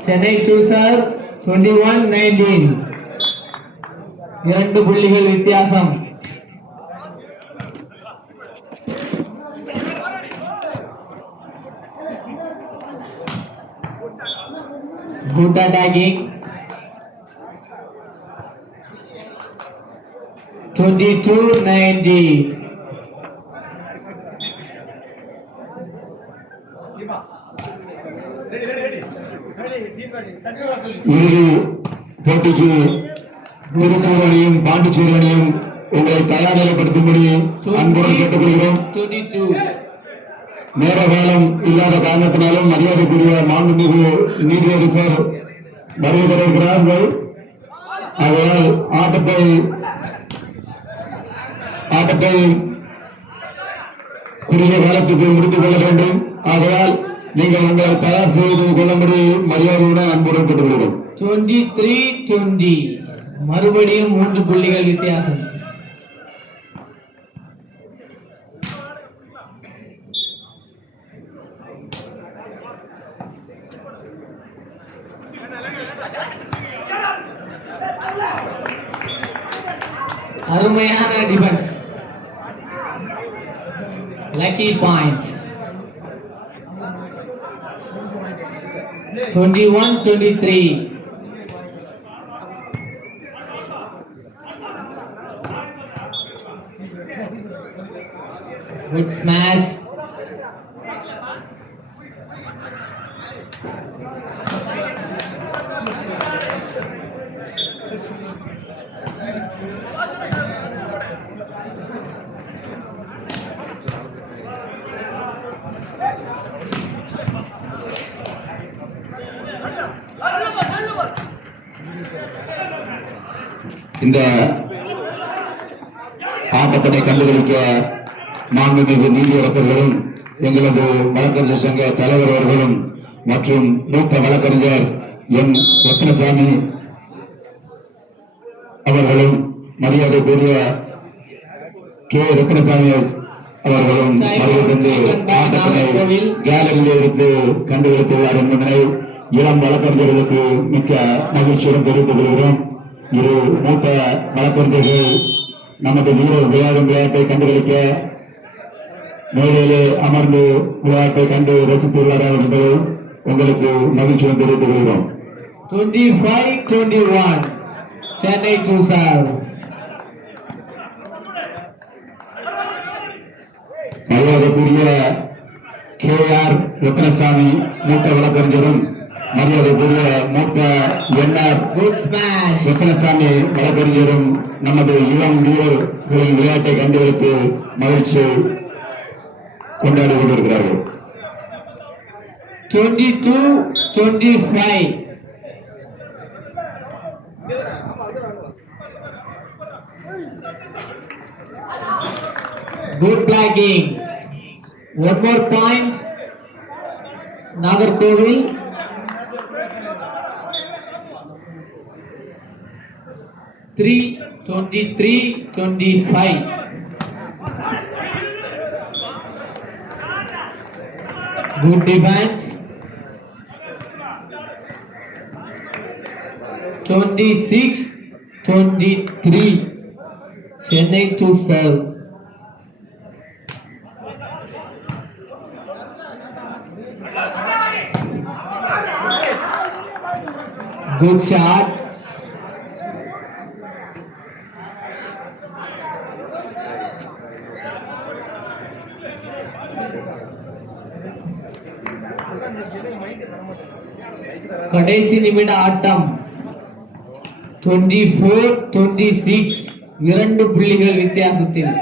சென்னை சூசர் 21-19. 2 புள்ளிகள் வித்தியாசம். Good attacking. 22-19. போட்டிக்கு திருச்சூர் அணியும் பாண்டிச்சேரி அணியும் உங்களை தயார் நிலைப்படுத்தும்படி அன்புடன் கேட்டுக்கொள்கிறோம். நேர காலம் இல்லாத காரணத்தினாலும் மரியாதைக்குரிய மாண்புமிகு நீதிபதி சார் வருகை தர இருக்கிறார்கள். ஆகையால் ஆட்டத்தை குறுகிய காலத்துக்கு முடித்துக் கொள்ள வேண்டும். ஆகையால் நீங்கள் உங்களை தயார் செய்து கொள்ளும்படி மரியாதையுடன் அன்புடன் கேட்டுக்கொள்கிறோம். 23-20. மறுபடியும் 3 புள்ளிகள் வித்தியாசம். அருமையான defence. Lucky point. 21-23. Good smash. இந்த ஆட்டத்தினை கண்டுகளிக்க மாண்புமிகு நீதியரசர்களும் எங்களது வழக்கறிஞர் சங்க தலைவர் அவர்களும் மற்றும் மூத்த வழக்கறிஞர் என் ரத்னசாமி அவர்களும் மரியாதைக்குரிய கே ரத்னசாமி அவர்களும் ஆட்டத்தினை கேலரியில் இருந்து கண்டுகளித்துள்ளார் என்பதனை இளம் வழக்கறிஞர்களுக்கு மிக்க மகிழ்ச்சியுடன் தெரிவித்துக் கொள்கிறோம். இரு மூத்த வழக்கறிஞர்கள் நமது வீரர் விளையாடும் விளையாட்டை கண்டுகளிக்க மேடையிலே அமர்ந்து விளையாட்டை கண்டு ரசித்துள்ளார்கள் என்பதை உங்களுக்கு மகிழ்ச்சியுடன் தெரிவித்துக் கொள்கிறோம். 25-21 Chennai to serve. மரியாதைக்குரிய KR ரத்னசாமி மூத்த வழக்கறிஞரும் மரியாதைக்குரிய மூத்த NR Good smash. ரத்னசாமி வழக்கறிஞரும் நமது இளம் வீரர்களின் விளையாட்டை கண்டுகளித்து மகிழ்ச்சி கொண்டாடி கொண்டிருக்கிறார்கள். 22-25. Good blocking. One more point. Nagarkovil. Three 23-25. Good defense. 26-23. Chennai to serve. Good shot. கடைசி நிமிட ஆட்டம் 24-26 2 புள்ளிகள் வித்தியாசத்தில்.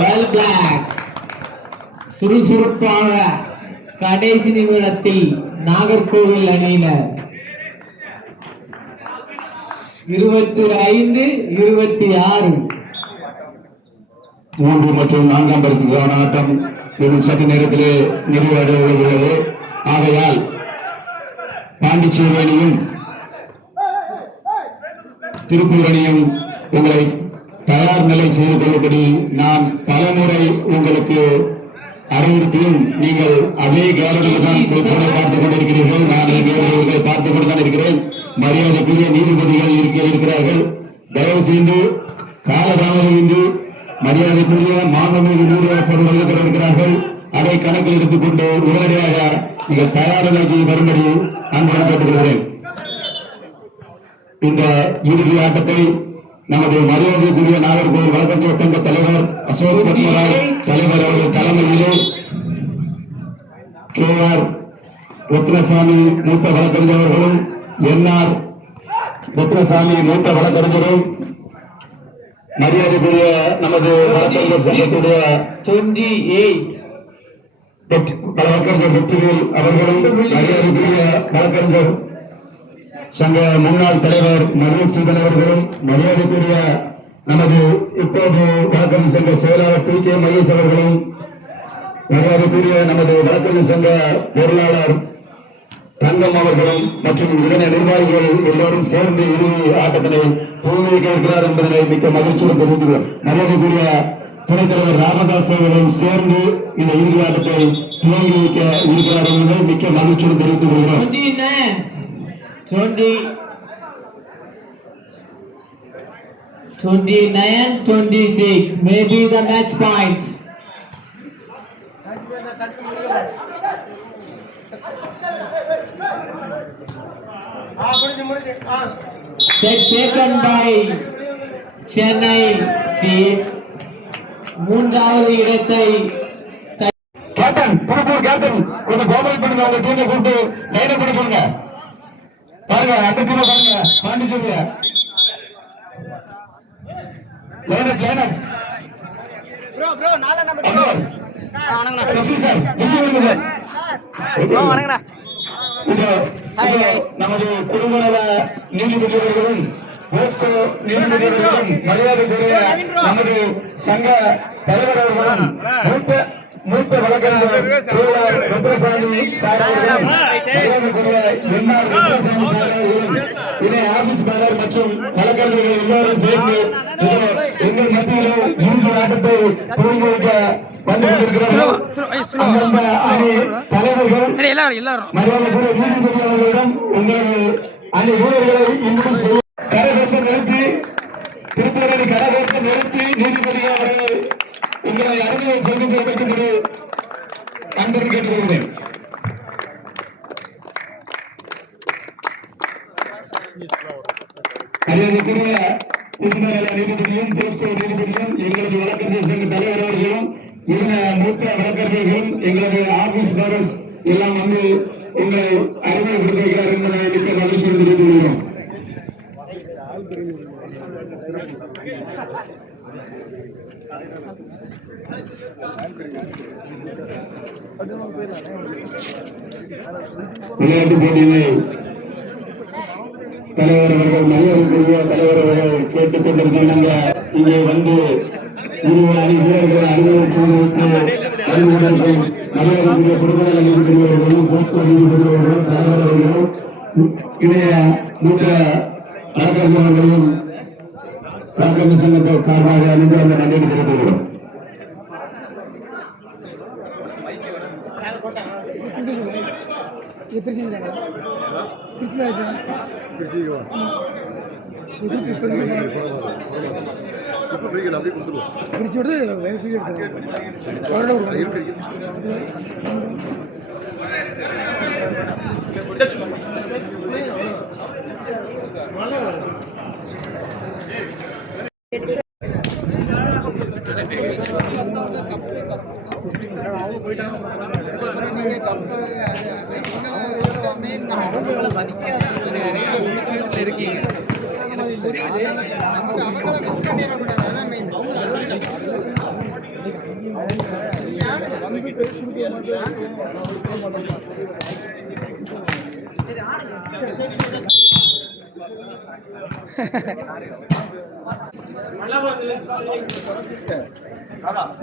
Well black. சுறுசுறுப்பாக கடைசி நிமிடத்தில் நாகர்கோவில் அணியினர் 25-26. 3 மற்றும் 4ஆம் பரிசுக்கான ஆட்டம் இன்னும் சற்று நேரத்திலே நிறைவடைய உள்ளது. ஆகையால் பாண்டிச்சேரி அணியும் திருப்பூர் அணியும் உங்களை தயார் நிலை செய்து கொள்ளும்படி நான் பலமுறை உங்களுக்கு அறிவுறுத்தியும் நீங்கள் அதே கேலரியில் தான் பார்த்துக் கொண்டிருக்கிறீர்கள். நான் உங்களை பார்த்துக் கொண்டுதான் இருக்கிறேன். மரியாதைக்குரிய நீதிபதிகள் இருக்கிறார்கள். தயவு செய்து காலதாமதமின்றி மரியாதைக்குரிய மாண்புமிகு நீதியரசர் இருக்கிறார்கள். அதை கணக்கில் எடுத்துக்கொண்டு உடனடியாக நீங்கள் தயார் நிலைக்கு வரும்படி அன்புடன் கேட்டுக்கொள்கிறேன். இந்த இறுதி ஆட்டத்தை நமது மரியாதைக்குரிய நாகர்கோவில் வழக்கறிஞர் சங்க தலைவர் அசோக் பத்மராஜ் தலைவர் அவர்கள் தலைமையிலே KR ரத்னசாமி மூத்த வழக்கறிஞர் அவர்களும் NR ரத்னசாமி மூத்த வழக்கறிஞரும் மரியாதைக்குரிய நமது வழக்கறிஞர் சங்கத்துடைய 28 வழக்கறிஞர் வெற்றிவேல் அவர்களும் மரியாதைக்குரிய வழக்கறிஞர் சங்க முன்னாள் தலைவர் மகேஸ்வரன் அவர்களும் மரியாதைக்குரிய நமது இப்போது வழக்கறிஞர் சங்க செயலாளர் PK மகேஷ் அவர்களும் மரியாதைக்குரிய நமது வழக்கறிஞர் சங்க பொருளாளர் தங்கம் அவர்களும் மற்றும் இதன நிர்வாகிகள் எல்லோரும் சேர்ந்து இறுதி ஆட்டத்தினை துவங்கி வைக்க இருக்கிறார் என்பதனை மிக்க மகிழ்ச்சியுடன் தெரிவித்துள்ளோம். மரியாதைக்குரிய துணைத் தலைவர் ராமதாஸ் அவர்களும் சேர்ந்து இந்த இறுதி ஆட்டத்தை துவங்கி வைக்க இருக்கிறார் என்பதை மிக்க மகிழ்ச்சியுடன் தெரிவித்துக் கொள்கிறோம். 29-26 maybe the match point. Set taken by Chennai team. மூன்றாவது இடத்தை கேப்டன் திருப்பூர் கேப்டன் கொஞ்சம் கோபால் பண்ணுங்க. அவங்க டீமை கூப்பிட்டு லைனை கூட போடுங்க. பாருங்க அந்த டீமை பாருங்க பாண்டிச்சேரியா லைனப் நமது குடும்பநல நீதிபதிகளும் போஸ்கோ நீதிபதிகளும் மரியாதைக்குரிய நமது சங்க தலைவர் அவர்களும் மூத்த வழக்கறிஞர் ருத்ரசாமி சார் அவர்களும் மரியாதைக்குரிய என்ஆர் ருத்ரசாமி சார் அவர்களும் இணை ஆபீஸ் மேலர் மற்றும் வழக்கறிஞர்கள் எல்லோரும் சேர்ந்து எங்கள் மத்தியிலே இறுதி ஆட்டத்தை துவங்கி வைக்க வந்து கொண்டிருக்கிறார்கள். அந்தந்த அணி தலைவர்கள் மரியாதைக்குரிய நீதிபதி அவர்களிடம் உங்களது அணி வீரர்களை இன்று செய்ய கரகோஷம் நிறுத்தி திருப்பூரணி கரகோஷம் நிறுத்தி நீதிபதி அவர்கள் உங்களை அறிமுகம் செய்து வைக்கும்படி அன்புடன் கேட்டுக்கொள்கிறேன். மரியாதைக்குரிய குடும்பநல நீதிபதியும் போஸ்கோ நீதிபதியும் எங்களது வழக்கறிஞர் சங்க தலைவர் அவர்களும் மூத்த வழக்கறிஞர்களும் எங்களது ஆபீஸ் பாரஸ் எல்லாம் வந்து உங்களை அறிமுகப்படுத்த வைக்கிறார் என்பதை மிக்க மகிழ்ச்சியோடு தெரிவித்துக் கொள்கிறோம். விளையாட்டு போட்டியினை தலைவர் அவர்கள் மரியாதைக்குரிய தலைவர் அவர்கள் கேட்டுக் கொண்டிருக்கிறாங்க. இங்கே வந்து இருவர் அணி வீரர்கள் அறிமுகம் அறிமுகர்கள் மரியாதைக்குரிய குடும்பநல நீதிபதி அவர்களும் போஸ்கோ நீதிபதி அவர்களும் தலைவர் அவர்களும் இணைய மூத்த வழக்கறிஞர்களும் வழக்கறிஞர் சங்கத்தை சார்பாக அணிந்து அந்த நன்றியை தெரிவித்துள்ளோம். பிரிச்சு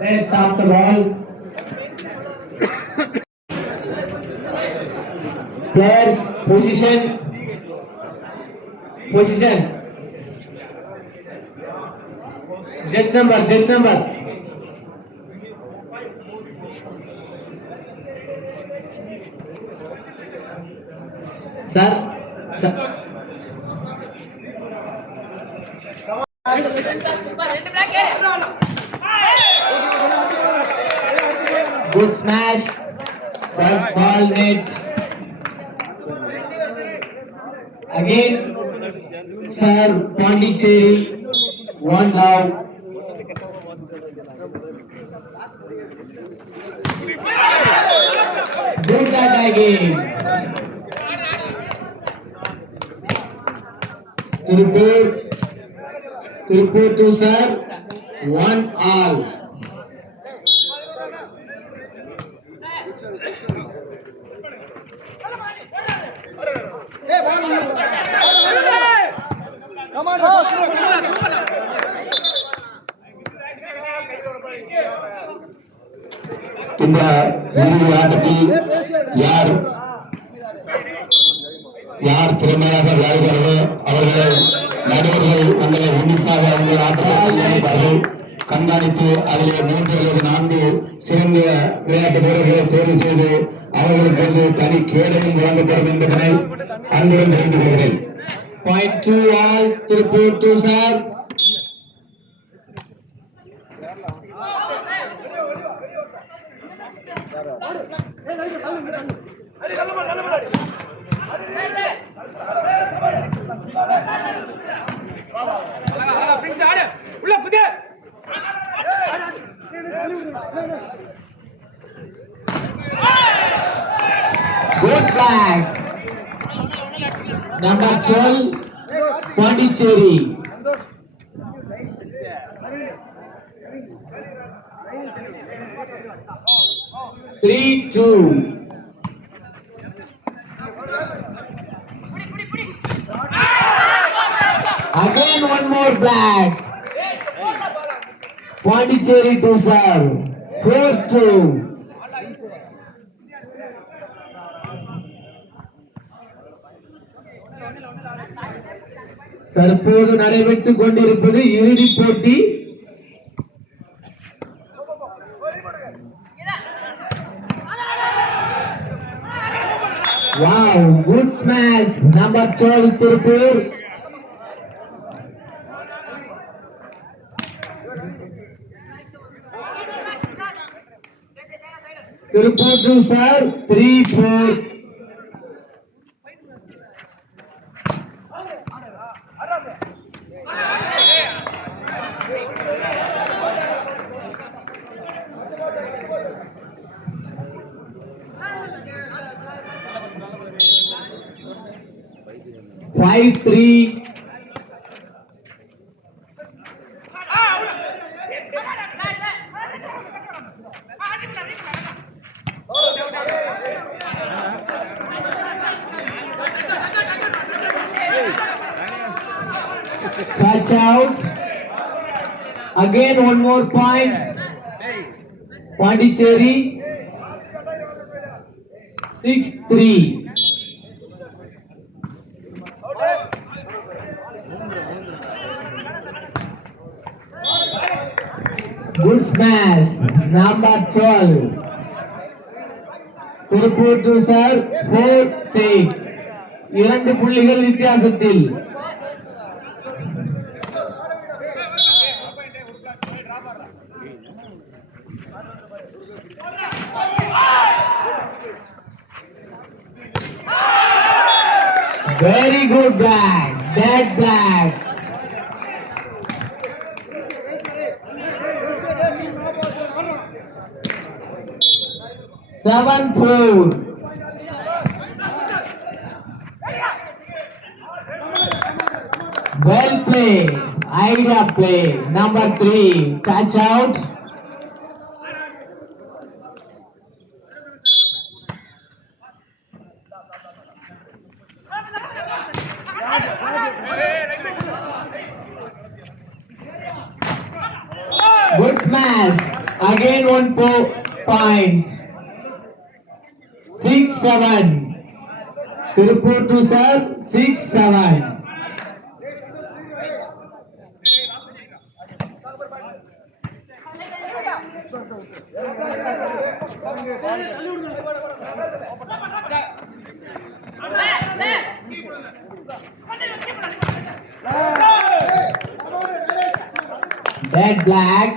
Let's start the ball. Players, position. Just number. Sir. Good smash. Ball net. Again, Sir Pondicherry. One out. Good that again. Tirupur to Sir. 1-all. இந்த இறுதி ஆட்டத்தில் யார் திறமையாக விளையாடுகிறார்களோ அவர்கள் நடுவர்கள் உங்களை உன்னிப்பாக உங்கள் ஆட்டத்தை கண்காணித்து அதிலே 3 அல்லது 4 சிறந்த விளையாட்டு வீரர்களை தேர்வு செய்து அவர்களுக்கு தனி கேடயம் வழங்கப்படும் என்பதனை அன்புடன் தெரிந்து கொள்கிறேன். Point 2-all. Tirupur to Sir. Good flag. Number 12, Pondicherry. 3-2. Again one more black. Pondicherry to serve. 4-2. தற்போது நடைபெற்றுக் கொண்டிருப்பது இறுதிப் போட்டி. Wow, good smash. Number 12 Tirupur. Tirupur to serve. 3-4. Five, 3. Touch out. Again one more point. Pondicherry. 6-3. Good smash. Number 12. Tirupur to serve. 4-6. 2 புள்ளிகள் வித்தியாசத்தில். Very good black. Dead black. Seven, 4. Well played. Idea play. Number 3. Touch out. Good smash. Again one point. 6-7. Tirupur to serve. 6-7. Dead black.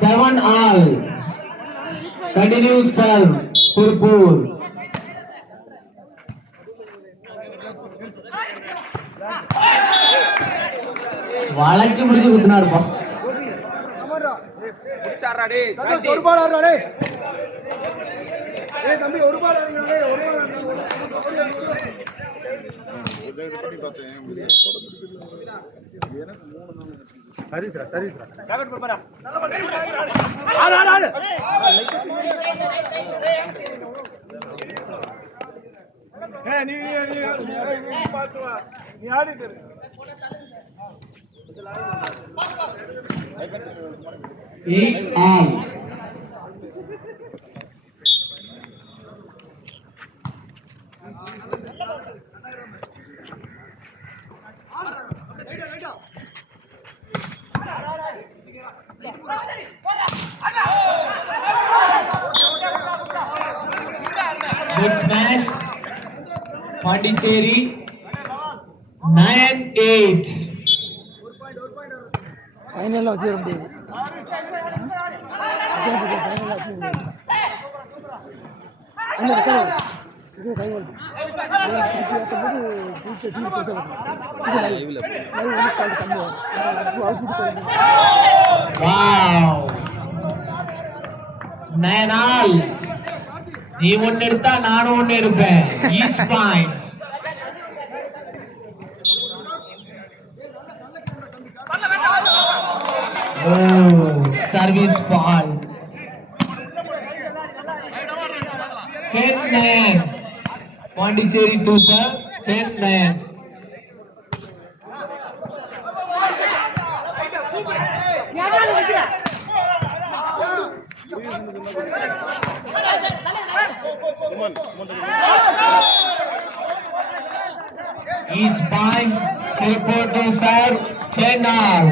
7 all. Continued serve. Tirupur. வளைச்சு முடிச்சு குத்துனா இருப்போம். ஒரு பால் ஆடுறாடே. ஏய் தம்பி ஒரு பால் ஆடுறாடே. சரி சார் சரி சார். ஜாக்கெட் போடுறா. ஆடு ஆடு ஆடு. ஏய் நீ பாத்து வா. நீ ஆடிட்டு இரு. 8 all. Good smash. Pondicherry. 9-8. ஃபைனலில் வச்சுக்க முடியாது. அந்த கை வருது. Wow. 9 all. நீ ஒன்னு எடுத்தா நானும் ஒன்னு எடுப்பேன். Each point. Oh, service fault. 10-9. Pondicherry to serve. 10-9. Each point, Tirupur to serve. 10-all.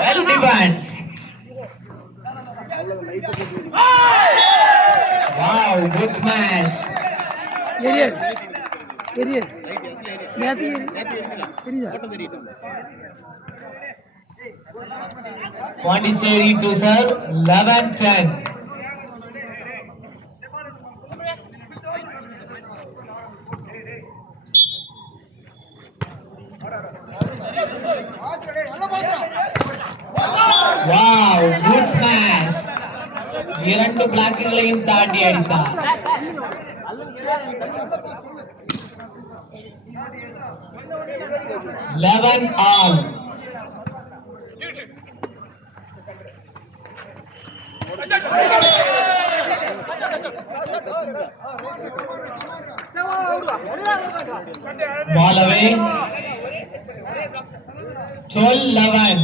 Well defense. Wow, good smash. Arrear arrear நேற்று தெரியுதா Pondicherry to serve. 11-10. Wow, good smash. இரண்டு பிளாக்குகளையும் தாண்டி அடித்தார். Eleven all. Ball away. 12-11.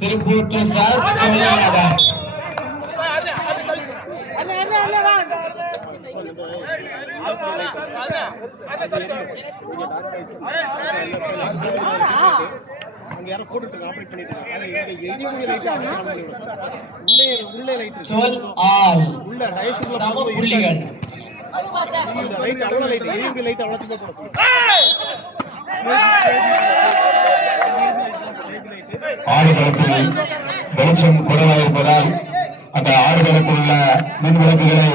Tirupur to serve. 12-11. Twelve all. சம புள்ளிகள். ஆடுகளத்தில் வெளிச்சம் குறைவாக இருப்பதால் அந்த ஆடுகளத்தில் உள்ள மின் விளக்குகளை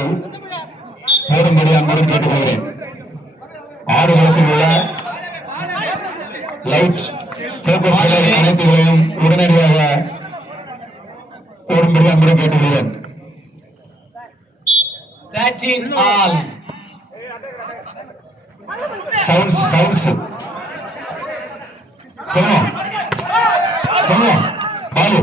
போடும்படி அன்புடன் கேட்டுக்கொள்கிறேன். ஆடுகளத்தில் உள்ள லைட் போக்கஸ்களை அனைத்துகளையும் உடனடியாக போடும்படி அன்புடன் கேட்டுக்கொள்கிறேன். 13 all. சவுண்ட்ஸ் சொல்லுங்க பாலு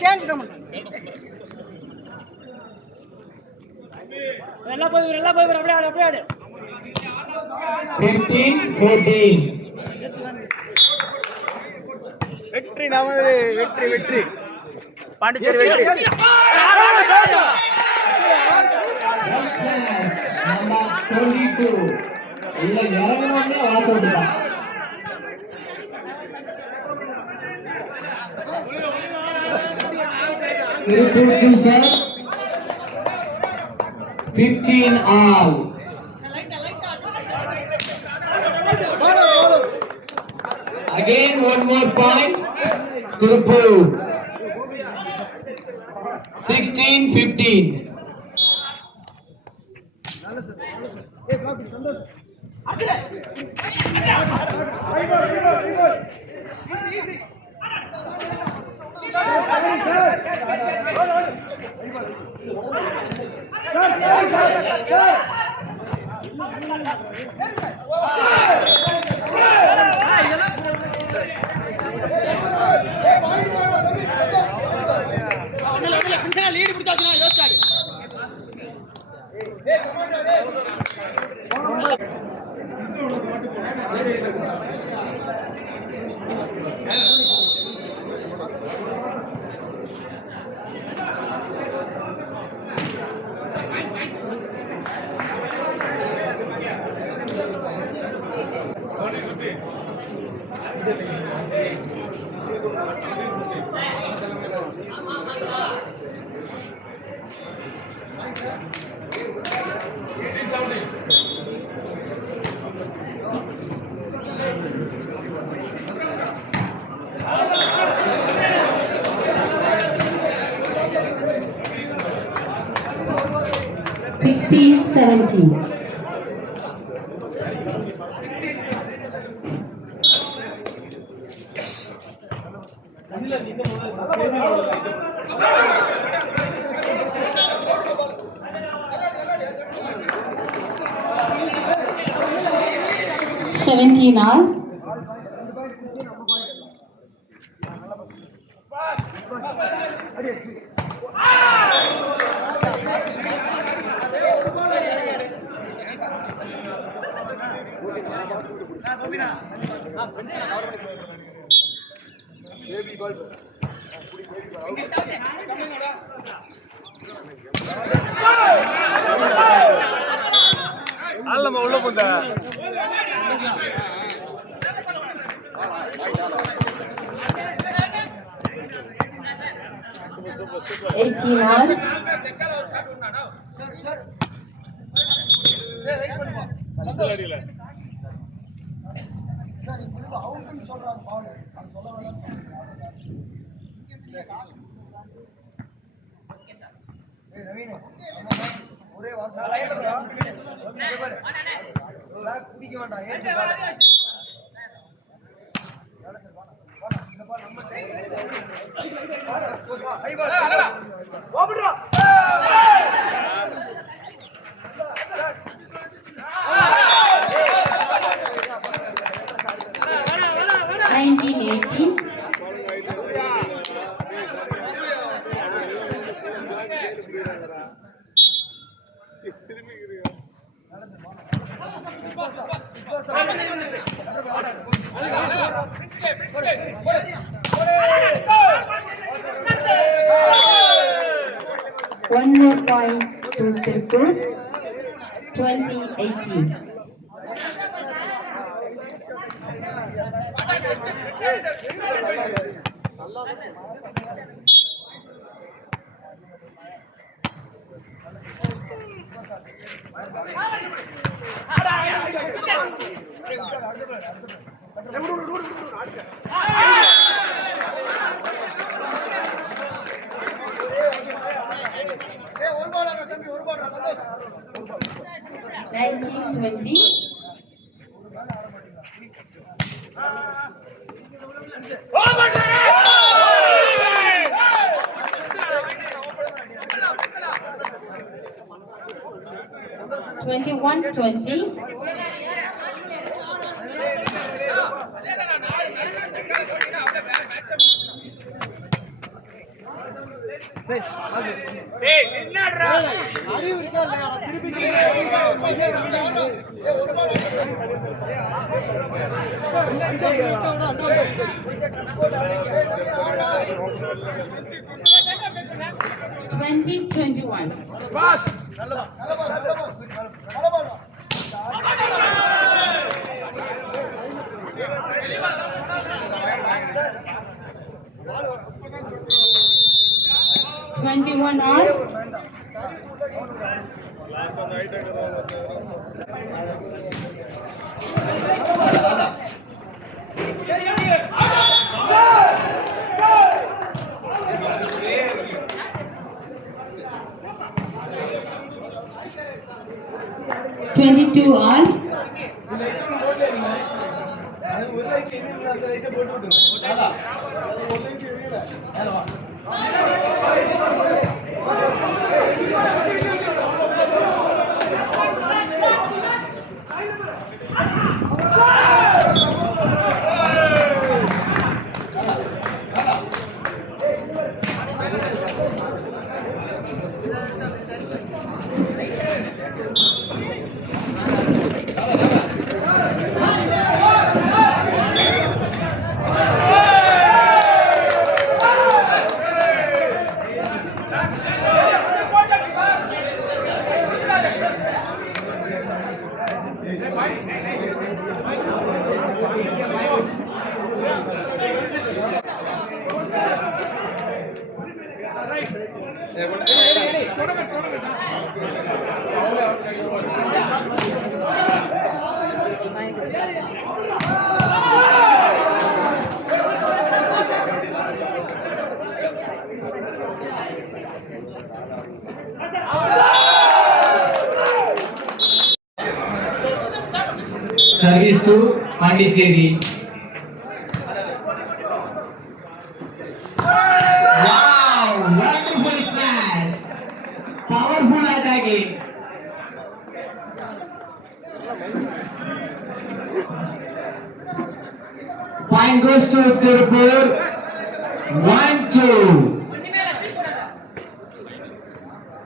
சேஞ்ச் கமெண்ட் நல்லா போய் அப்படியே ஆடு 15-14. வெற்றி நமது வெற்றி பாண்டிச்சேரி வெற்றி. Number 22. உள்ள இறங்கணும்னே வாசல் விட்டுட்டான். Tirupur to serve. 15 all. Again one more point. Tirupur. 16-15. 16-17. All. 18 all. One more point to Tirupur, 2018. Nineteen 20. Twenty-one 20. Twenty 21. 21 all. Two all. Service to Pondicherry. Wow, wonderful smash. Powerful attacking. Point goes to Tirupur. 1-2.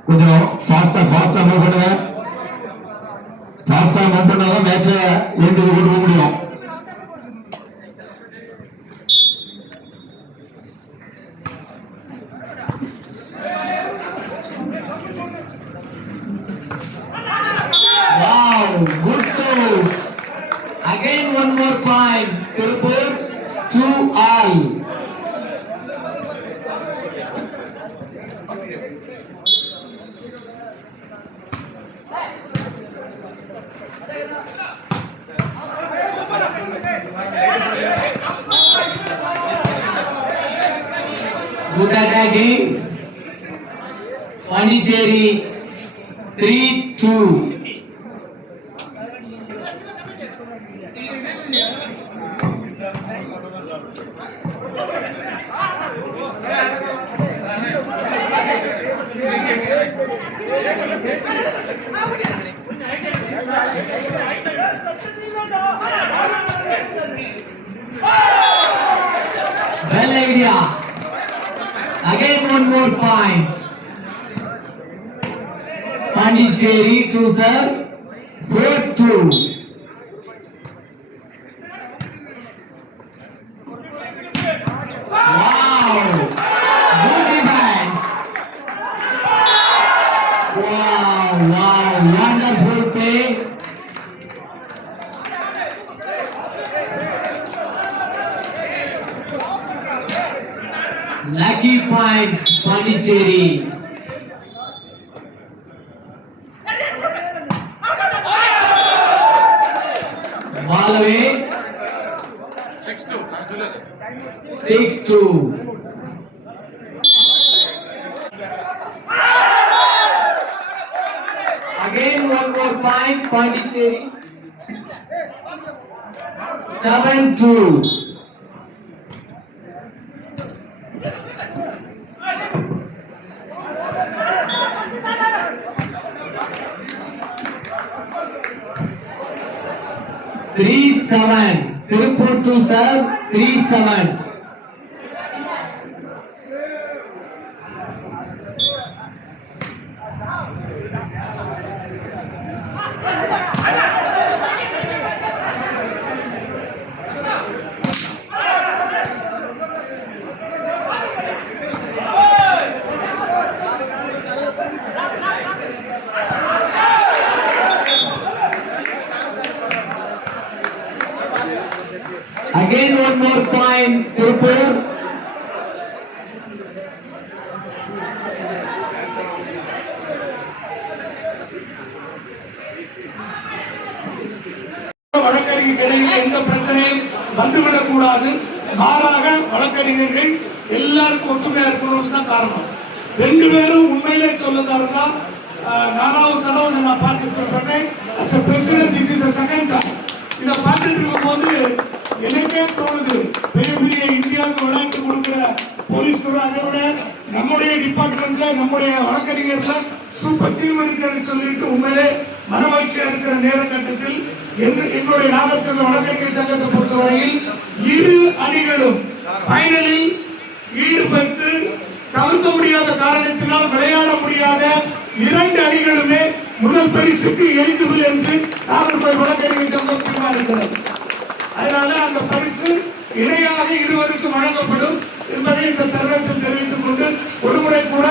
கொஞ்சம் ஃபாஸ்டா move பண்ணுங்க. ஃபாஸ்டா move பண்ணாதான் மேட்சை எண்டுக்கு கொண்டு போக முடியும். Wow, good stroke. Again one more point. Tirupur 2-all. Good attacking. Pondicherry 3-2. Well idea. Again one more point. Pondicherry to serve 4-2. Wow! Good defense. Wow! Wonderful play. Lucky points, Pondicherry. Ball away. 6-2. Again one more point, Pondicherry. 7-2.3-7. Tirupur to serve 3-7. Again one more point, Tirupur. வழக்கறிஞர்களிடையில் எந்த பிரச்சனையும் வந்துவிடக் கூடாது. மாறாக வழக்கறிஞர்கள் எல்லாருக்கும் ஒற்றுமையா இருக்கணும்னு தான் காரணம். ரெண்டு பேரும் உண்மையிலே சொல்லதா இருந்தா 4வது தடவை நான் பார்ட்டிசிபேட் பண்ணேன். as a president, this is a second time. இதை பார்த்துட்டு இருக்கும்போது எனக்கே தோணுது, பெரிய பெரிய இந்தியாவுக்கு விளையாட்டு கொடுக்கிற போலீஸ் அதை விட நம்முடைய டிபார்ட்மெண்ட்ல நம்முடைய வழக்கறிஞர்ல சூப்பர் டீம் இருக்கிறது சொல்லிட்டு உண்மையிலே மனமகிழ்ச்சியா இருக்கிற நேரகட்டத்தில் எங்களுடைய நாகர்கோவில் வழக்கறிஞர் சங்கத்தை பொறுத்தவரையில் இரு அணிகளும் ஃபைனலில் ஈடுபட்டு தவிர்க்க முடியாத காரணத்தினால் விளையாட முடியாத இரண்டு அணிகளுமே முதல் பரிசுக்கு எலிஜிபிள் என்று நாகர்கோவில் வழக்கறிஞர் சங்கம் தீர்மானிக்கிறது. அதனால அந்த பரிசு இணையாக இருவருக்கும் வழங்கப்படும் என்பதை இந்த தருணத்தில் தெரிவித்துக் கொண்டு ஒருமுறை கூட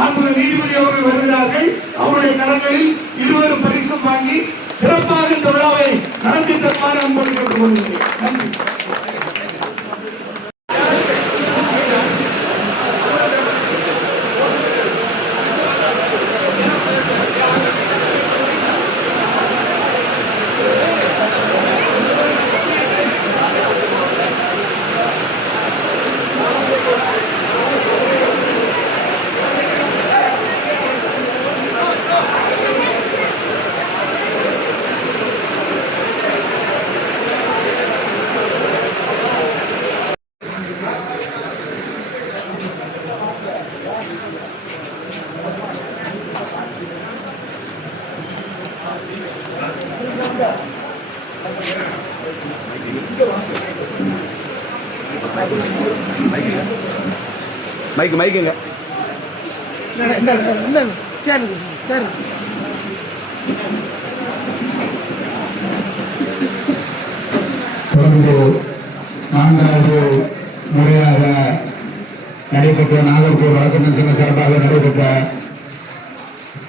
4 நீதிபதி அவர்கள் வருகிறார்கள். அவருடைய கரங்களில் இருவரும் பரிசும் வாங்கி சிறப்பாக இந்த விழாவை நடத்தி தருமாறு அன்போடு கேட்டுக் கொள்கிறேன். நன்றி. மைக்குங்க சரி சரி. தொடர்ந்து 4வது முறையாக நடைபெற்ற நாகர்கோவில் வழக்கறிஞர் சங்க சார்பாக நடைபெற்ற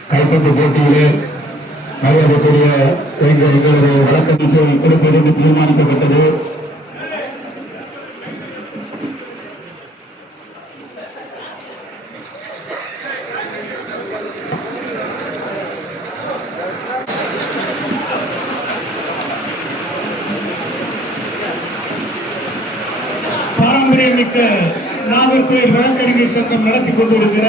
கைப்பந்து போட்டியிலே மரியாதைக்குரிய எங்களது வழக்கறிஞர் கொடுப்பது என்று தீர்மானிக்கப்பட்டது. பாரம்பரியமிக்க நாகர்கோவில் வழக்கறிஞர் சங்கம் நடத்தி கொண்டிருக்கிற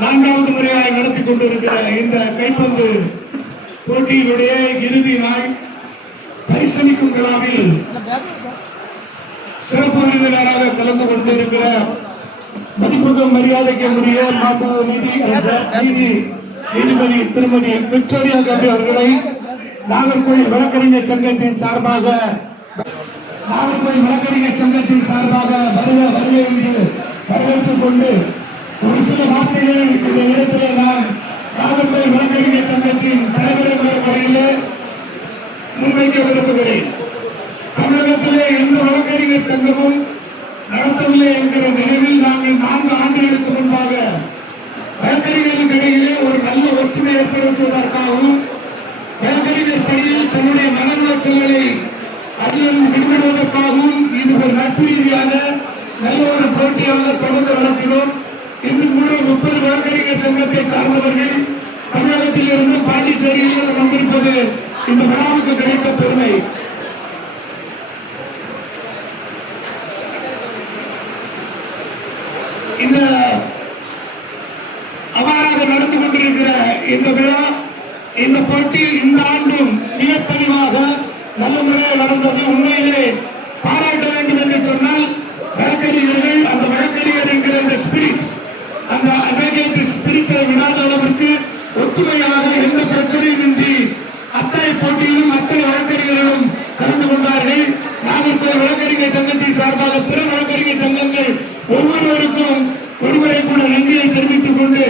4வது முறையாக நடத்தி கொண்டிருக்கிற இந்த கைப்பந்து போட்டியினுடைய இறுதி நாள் பரிசளிக்கும் விழாவில் சிறப்பு விருந்தினராக கலந்து கொண்டிருக்கிற மதிப்புக்கும் மரியாதைக்கு உரிய நீதிபதி திருமதி விக்டோரியா காந்தி அவர்களை நாகர்கோவில் வழக்கறிஞர் சங்கத்தின் சார்பாக வருகை என்று வரவேற்றுக் கொண்டு ஒரு சில வார்த்தைகளை இந்த இடத்திலே நான் நாகர்கோவில் வழக்கறிஞர் சங்கத்தின் தலைவர் முறையிலே முன்வைக்க விரும்புகிறேன். தமிழகத்திலே எந்த வழக்கறிஞர் சங்கமும் நடத்தவில்லை என்கிற நிலையில் நாங்கள் 4 ஆண்டுகளுக்கு முன்பாக வழக்கறிஞர்களுக்கு இடையிலே ஒரு நல்ல ஒற்றுமை ஏற்படுத்துவதற்காகவும் வழக்கறிஞர் பணியில் தன்னுடைய மன உளைச்சல்களை அதிலிருந்து விடுபடுவதற்காகவும் இது ஒரு நட்பு ரீதியான நல்ல ஒரு போட்டியாக தொடர்ந்து நடத்தினோம். இன்று கூட 30 வழக்கறிஞர் சங்கத்தை சார்ந்தவர்கள் தமிழகத்தில் இருந்து பாண்டிச்சேரியில் வந்திருப்பது இந்த விழாவுக்கு கிடைத்த பெருமை. இந்த அவ்வாறாக நடந்து கொண்டிருக்கிற இந்த விழா, இந்த போட்டி இந்த ஆண்டும் மிக தெளிவாக நல்ல முறையில் நடந்தது. உண்மையிலே பாராட்ட வேண்டும் என்று சொன்னால் வழக்கறிஞர்கள் அந்த வழக்கறிஞர் என்கிற அந்த ஸ்பிரிட், அந்த அட்வொகேட் ஸ்பிரிட்டை விடாத அளவிற்கு ஒற்றுமையாக எந்த பிரச்சனையும் இன்றி அத்தனை போட்டியிலும் அத்தனை வழக்கறிஞர்களும் கலந்து கொண்டார்கள். நாகர்கோவில் வழக்கறிஞர் சங்கத்தின் சார்பாக பிற வழக்கறிஞர் சங்கங்கள் ஒவ்வொருவருக்கும் ஒருவரை கூட நன்றியை தெரிவித்துக் கொண்டு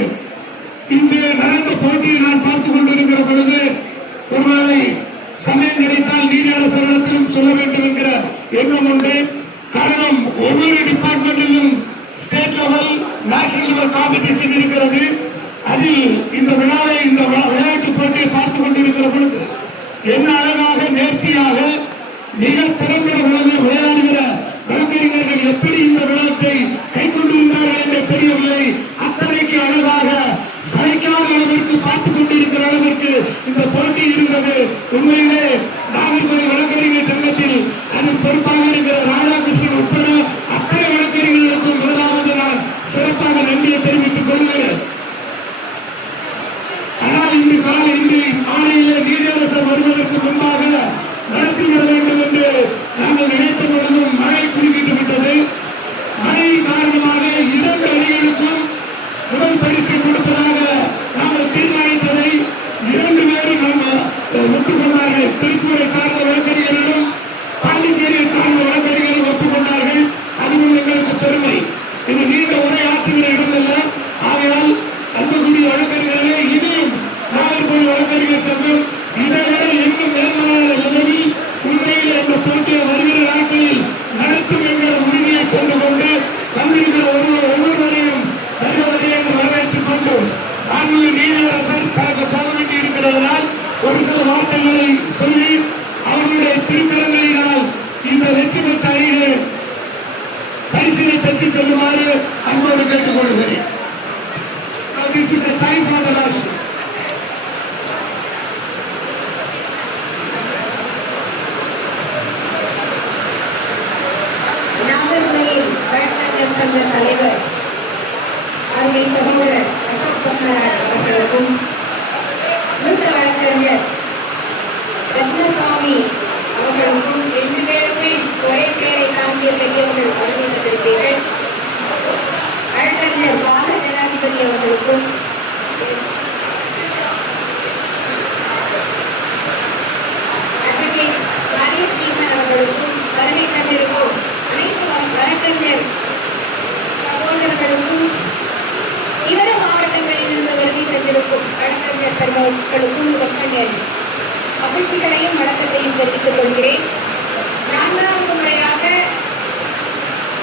இன்று நடந்த போட்டியை நான் பார்த்துக் கொண்டிருக்கிற பொழுது ஒருவேளை சமயம் கிடைத்தால் நீதியரசரிடத்திலும் சொல்ல வேண்டும் என்கிற எண்ணம் உண்டு. காரணம், ஒவ்வொரு டிபார்ட்மெண்டிலும் state level, national level competition இருக்கிறது. அதில் இந்த விழாவை, இந்த விளையாட்டு போட்டியை பார்த்துக் கொண்டிருக்கிற பொழுது என்ன அழகாக நேர்த்தியாக மிக திறம்பட விளையாடுகிற வழக்கறிஞர்கள் எப்படி இந்த விழாத்தை கை கொண்டிருந்தார்கள் என்று தெரியவில்லை. அத்தனைக்கு அழகாக சளைக்காத அளவிற்கு பார்த்துக் கொண்டிருக்கிற அளவிற்கு இந்த போட்டி இருந்தது. உண்மையிலே நாகர்கோவில் வழக்கறிஞர் சங்கத்தில் அதன் பொறுப்பாக இருக்கிற ராதாகிருஷ்ணன் உட்பட அத்தனை வழக்கறிஞர்களுக்கும் முதலாவது நான் சிறப்பாக நன்றியை தெரிவித்துக் கொள்கிறேன். ஆனால் இன்று மாலையில் வார்த்தைகளை சொல்லி அவர்களுடைய திருக்கரங்களினால் இந்த வெற்றி பெற்ற அணியிலே பரிசினை பெற்று செல்லுமாறு அன்போடு கேட்டுக்கொள்கிறேன். This is a time for the last. Nagercoil வழக்கறிஞர் சங்க தலைவர் அருமை சகோதரர் அசோக் பத்மராஜ் அவர்களுக்கும் மூத்த வழக்கறிஞர் ரத்னசாமி அவர்களுக்கும் 2 பேருமே ஒரே பெயரை தாங்கிய பெரியவர்கள் அறிவித்திருக்கிறீர்கள். வழக்கறிஞர் பால ஜனாதிபதி அவர்களுக்கும் அட்வொகேட் ராஜேஷ்கிருஷ்ணன் அவர்களுக்கும் வருகை தந்திருக்கும் அனைத்து வழக்கறிஞர் சகோதரர்களுக்கும் இதர மாவட்டங்களில் இருந்து வருகை தந்திருக்கும் வழக்கறிஞர் பெருமக்களுக்கும் முதற்கண் மகிழ்ச்சிகளையும் வணக்கத்தையும் தெரிவித்துக் கொள்கிறேன். 4வது முறையாக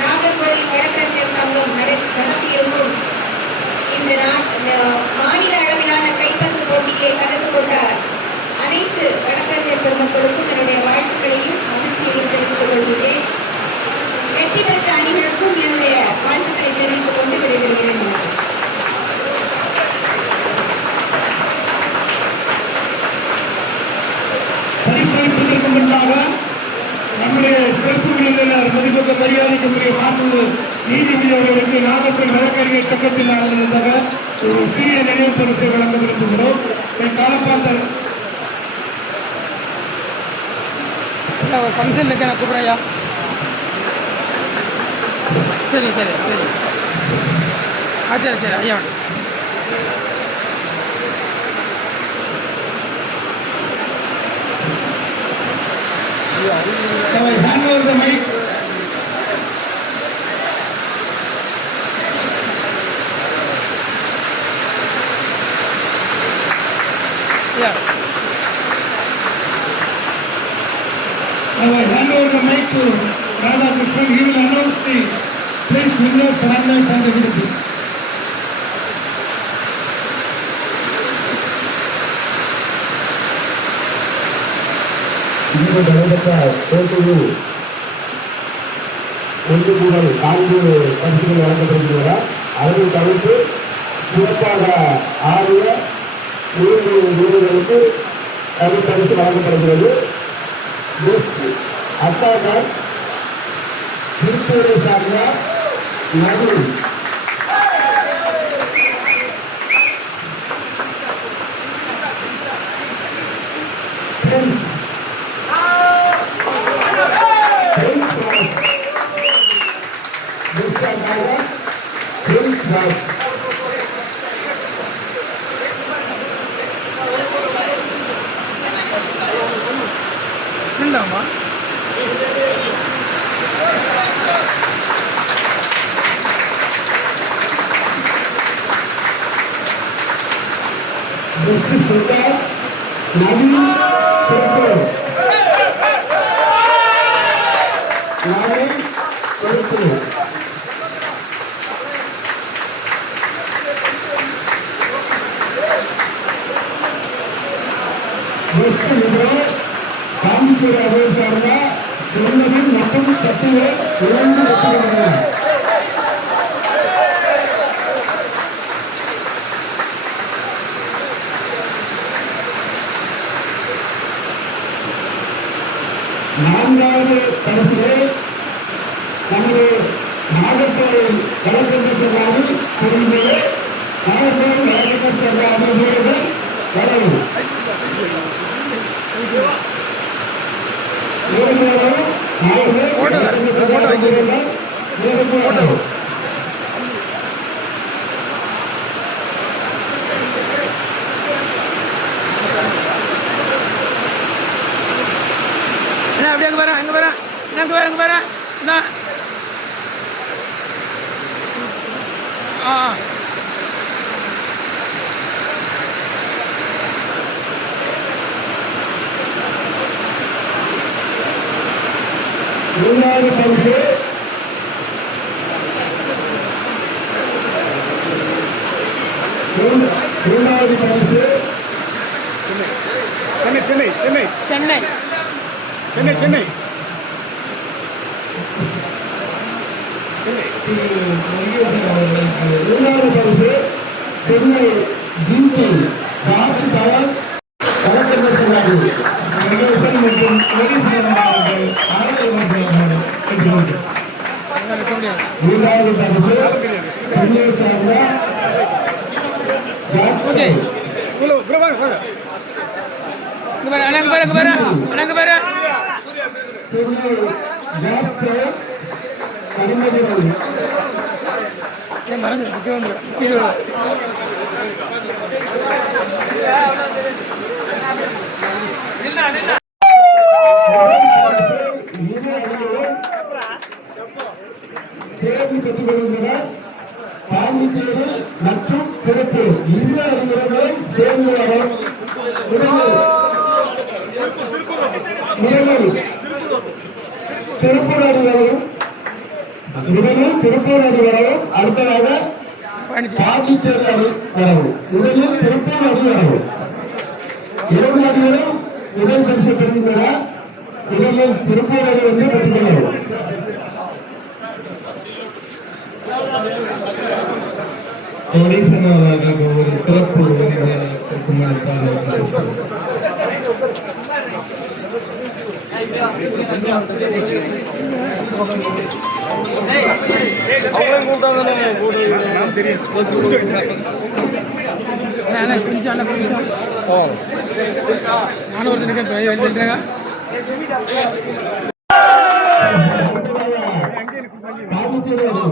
நாகர்கோவில் வழக்கறிஞர் சங்கம் நடத்தியிருக்கும் இந்த மாநில அளவிலான கைப்பந்து போட்டியை கலந்து கொண்ட அனைத்து வழக்கறிஞர் பெருமக்களுக்கும் என்னுடைய வாழ்த்துக்களையும் மகிழ்ச்சியையும் தெரிவித்துக் கொள்கிறேன். வெற்றி பெற்ற அணிகளுக்கும் என்னுடைய வாழ்த்துக்களை தெரிவித்துக் கொண்டு விடைபெறுகிறேன். பரிசளிப்பதற்கு முன்பாக நம்முடைய சிறப்பு விருந்தினர் மதிப்புக்கு மரியாதைக்குரிய மாண்பு நீதிபதி அவர்களுக்கு நாகர்கோவில் வழக்கறிஞர் சங்கத்தில் நடந்ததாக ஒரு சிறிய நினைவு பரிசை வழங்க விரும்புகிறோம். காலப்பாத்த ஒரு ஃபங்க்ஷன் இருக்கு, நான் கூப்பிட்றையா. சரி சரி சரி சரி சரி ஐயா. hand over the mic. Yeah. Now I hand over the mic to Radha Krishnan. He will announce the place winners, runners and everything. இன்று நடைபெற்ற போட்டியில் 1 முதல் 4 பரிசுகள் வழங்கப்படுகின்றன. அதனை தவிர்த்து சிறப்பாக ஆடிய 3 வீரர்களுக்கு தனிப்பரிசு வழங்கப்படுகிறது. பெஸ்ட் அட்டாக்கர் திருப்பூரை சார்ந்த நடுவில் உண்டாமா காஞ்சிபுர அவை சார்ந்த சொன்னதில் மற்றும் சத்துவ 2 வெற்றிகள். நான்காவது பரிசிலே நமது நாகர்கோவில் வழக்கறிஞர் சங்கம் புரிந்து நாகர்கோவில் வழக்கறிஞர் சங்க அமைப்புகள் வரவு அப்படியே அங்கே வரேன், அங்கே வரேன், அங்கே வரேன், அங்கே வரேன். ஆ மூன்றாவது பரிசு மூன்றாவது பரிசு சென்னை சென்னை சென்னை சென்னை சென்னை இரண்டாவது பரிசு சென்னை ஜிங்கி ராஜ் தவன் கலக்கமசனாடி நிகழ்வுகள் மற்றும் ஒடிசா அவர்கள் ஆரோக்கியமாக பெற்றுள்ளனர். மூன்றாவது பரிசு சென்னை சார்ந்த ஓகே அண்ணாங்க பாரு சென்னை ஜாஸ்தி கனிமதிகள் மறந்து தேர்வு பெற்றுக் கொள்கின்றனர். பாண்டிச்சேரி மற்றும் திருப்பூர் இரு அணியினரும் சேர்ந்து வரும் திருப்பூர் அணிவரையும் திருப்பூர் அணி வரவும் அடுத்ததாக பாண்டிச்சேரி அணி வரவும் இடையில் திருப்பூர் அணி வரவும் இரண்டு அணிகளும் முதல் பரிசு பெறுகின்றனர். இடையில் திருப்பூர் அணி வந்து பெற்றுக் கொள்ளவும். ஒரு சிறப்பு கொஞ்சம் நானும் ஒரு எழுதிட்டாங்க பாண்டிச்சேரி அணி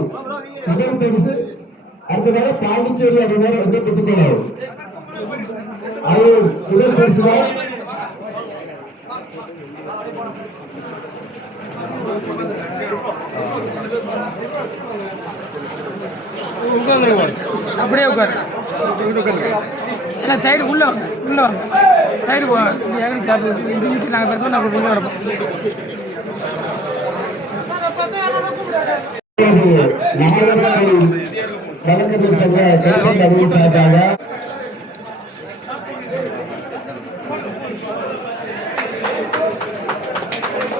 முதல் பரிசு அடுத்ததாக பாண்டிச்சேரி அணியினர் வந்து பெற்றுக்கொள்ளவும். அது முதல் பரிசு தான். அப்படியே உட்காரு எல்லாம் சைடு உள்ள வாங்க சைடு போவாங்க நாங்கள் பெருத்தோம் நாங்கள் உள்ள கிடப்போம். வழக்கத்தில் சொல்ல தமிழ் சார்பாக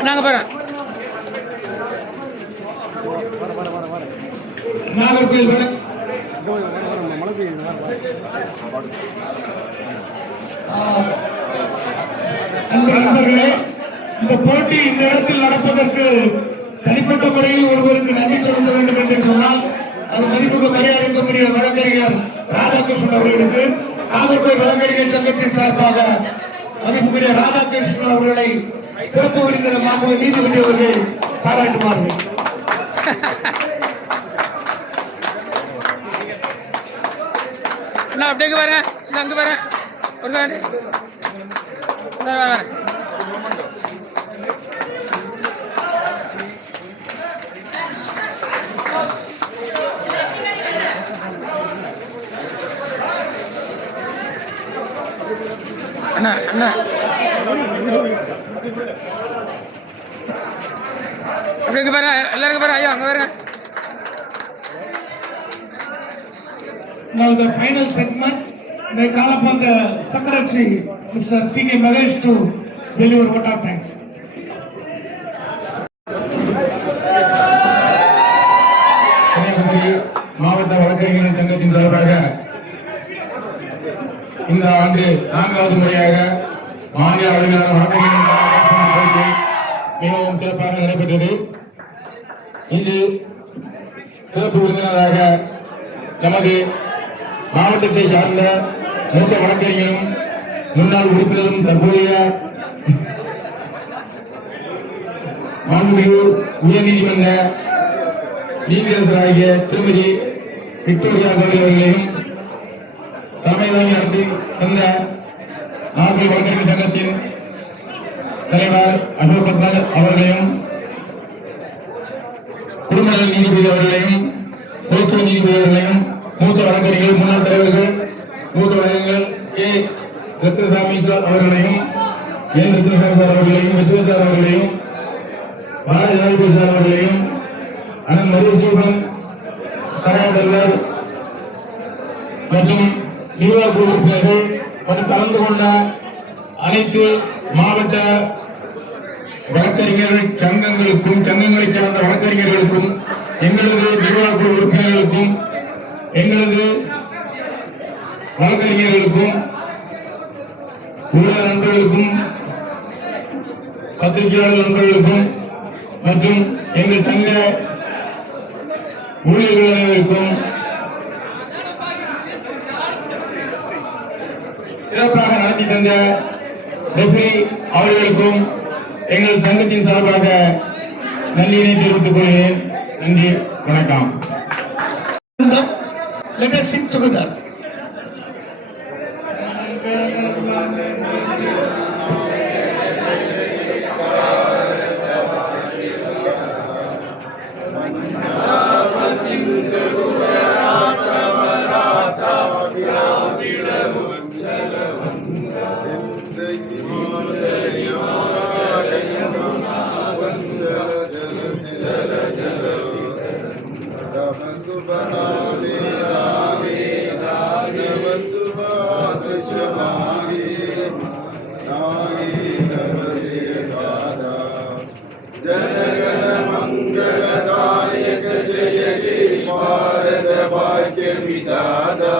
நாங்கள் பாரு நாகர்கோவில் நண்பர்களே, இந்த போட்டி இந்த இடத்தில் நடப்பதற்கு தனிப்பட்ட முறையில் ஒருவருக்கு நன்றி செலுத்த வேண்டும் என்று சொன்னால் அது மதிப்புக்கு மரியாதைக்குரிய வழக்கறிஞர் ராதாகிருஷ்ணன் அவர்களுக்கு நாகர்கோவில் வழக்கறிஞர் சங்கத்தின் சார்பாக மதிப்புக்குரிய ராதாகிருஷ்ணன் அவர்களை சிறப்பு விருந்தினராக நீதிபதி அவர்கள் பாராட்டுவார்கள். அண்ணா அப்படியே வரேன் அங்கே வரேன் ஒரு வரேன் அண்ணா அண்ணா அப்படியே பாரு எல்லாருக்கும் பாரு ஐயா அங்கே வரேன். Now the final segment, they call upon the Secretary, Mr. T.K. Mahesh to deliver vote of thanks. Kanyakumari மாவட்ட வழக்கறிஞர்கள் சங்கத்தின் சார்பாக இந்த ஆண்டு 4வது முறையாக மாநில அளவிலான வழக்கறிஞர்கள் போட்டி மிகவும் சிறப்பாக நடைபெற்றது. இன்று சிறப்பு விருந்தினராக நமது மாவட்டத்தை சார்ந்த மூத்த வழக்கறிஞரும் முன்னாள் உறுப்பினரும் தற்போதைய மாண்புமிகு உயர்நீதிமன்ற நீதியரசராகிய திருமதி விக்டோரியா கௌரி அவர்களையும் தலைமை நடத்தி தந்த நாகை வழக்கறிஞர் சங்கத்தின் தலைவர் அசோக் பத்மநாத் அவர்களையும் குடும்ப நீதிபதி அவர்களையும் போக்சோ நீதிபதி அவர்களையும் மூத்த வழக்கறிஞர்கள் முன்னாள் தலைவர்கள் மூத்த வழக்கறிஞர்கள் கே ரத்னசாமி அவர்களையும் என் ரத்னசாமி சார் அவர்களையும் வெற்றிவேந்தர் அவர்களையும் பாரதி ஜனதா சார் அவர்களையும் அண்ணன் மருசீவன் தலைவர் மற்றும் நிர்வாக குழு உறுப்பினர்கள் மற்றும் கலந்து கொண்ட அனைத்து மாவட்ட வழக்கறிஞர்கள் சங்கங்களுக்கும் சங்கங்களை சார்ந்த வழக்கறிஞர்களுக்கும் எங்களது நிர்வாக குழு உறுப்பினர்களுக்கும் எங்களது வழக்கறிஞர்களுக்கும் ஊடக நண்பர்களுக்கும் பத்திரிகையாளர் நண்பர்களுக்கும் மற்றும் எங்கள் சங்க ஊழியர்கள் அனைவருக்கும் சிறப்பாக நடத்தி தந்த ரெஃபரி அவர்களுக்கும் எங்கள் சங்கத்தின் சார்பாக நன்றியினை தெரிவித்துக் கொள்கிறேன். நன்றி, வணக்கம். Let us sing together. जनगण मंगलदायक जय हे भारत भाग्य विधाता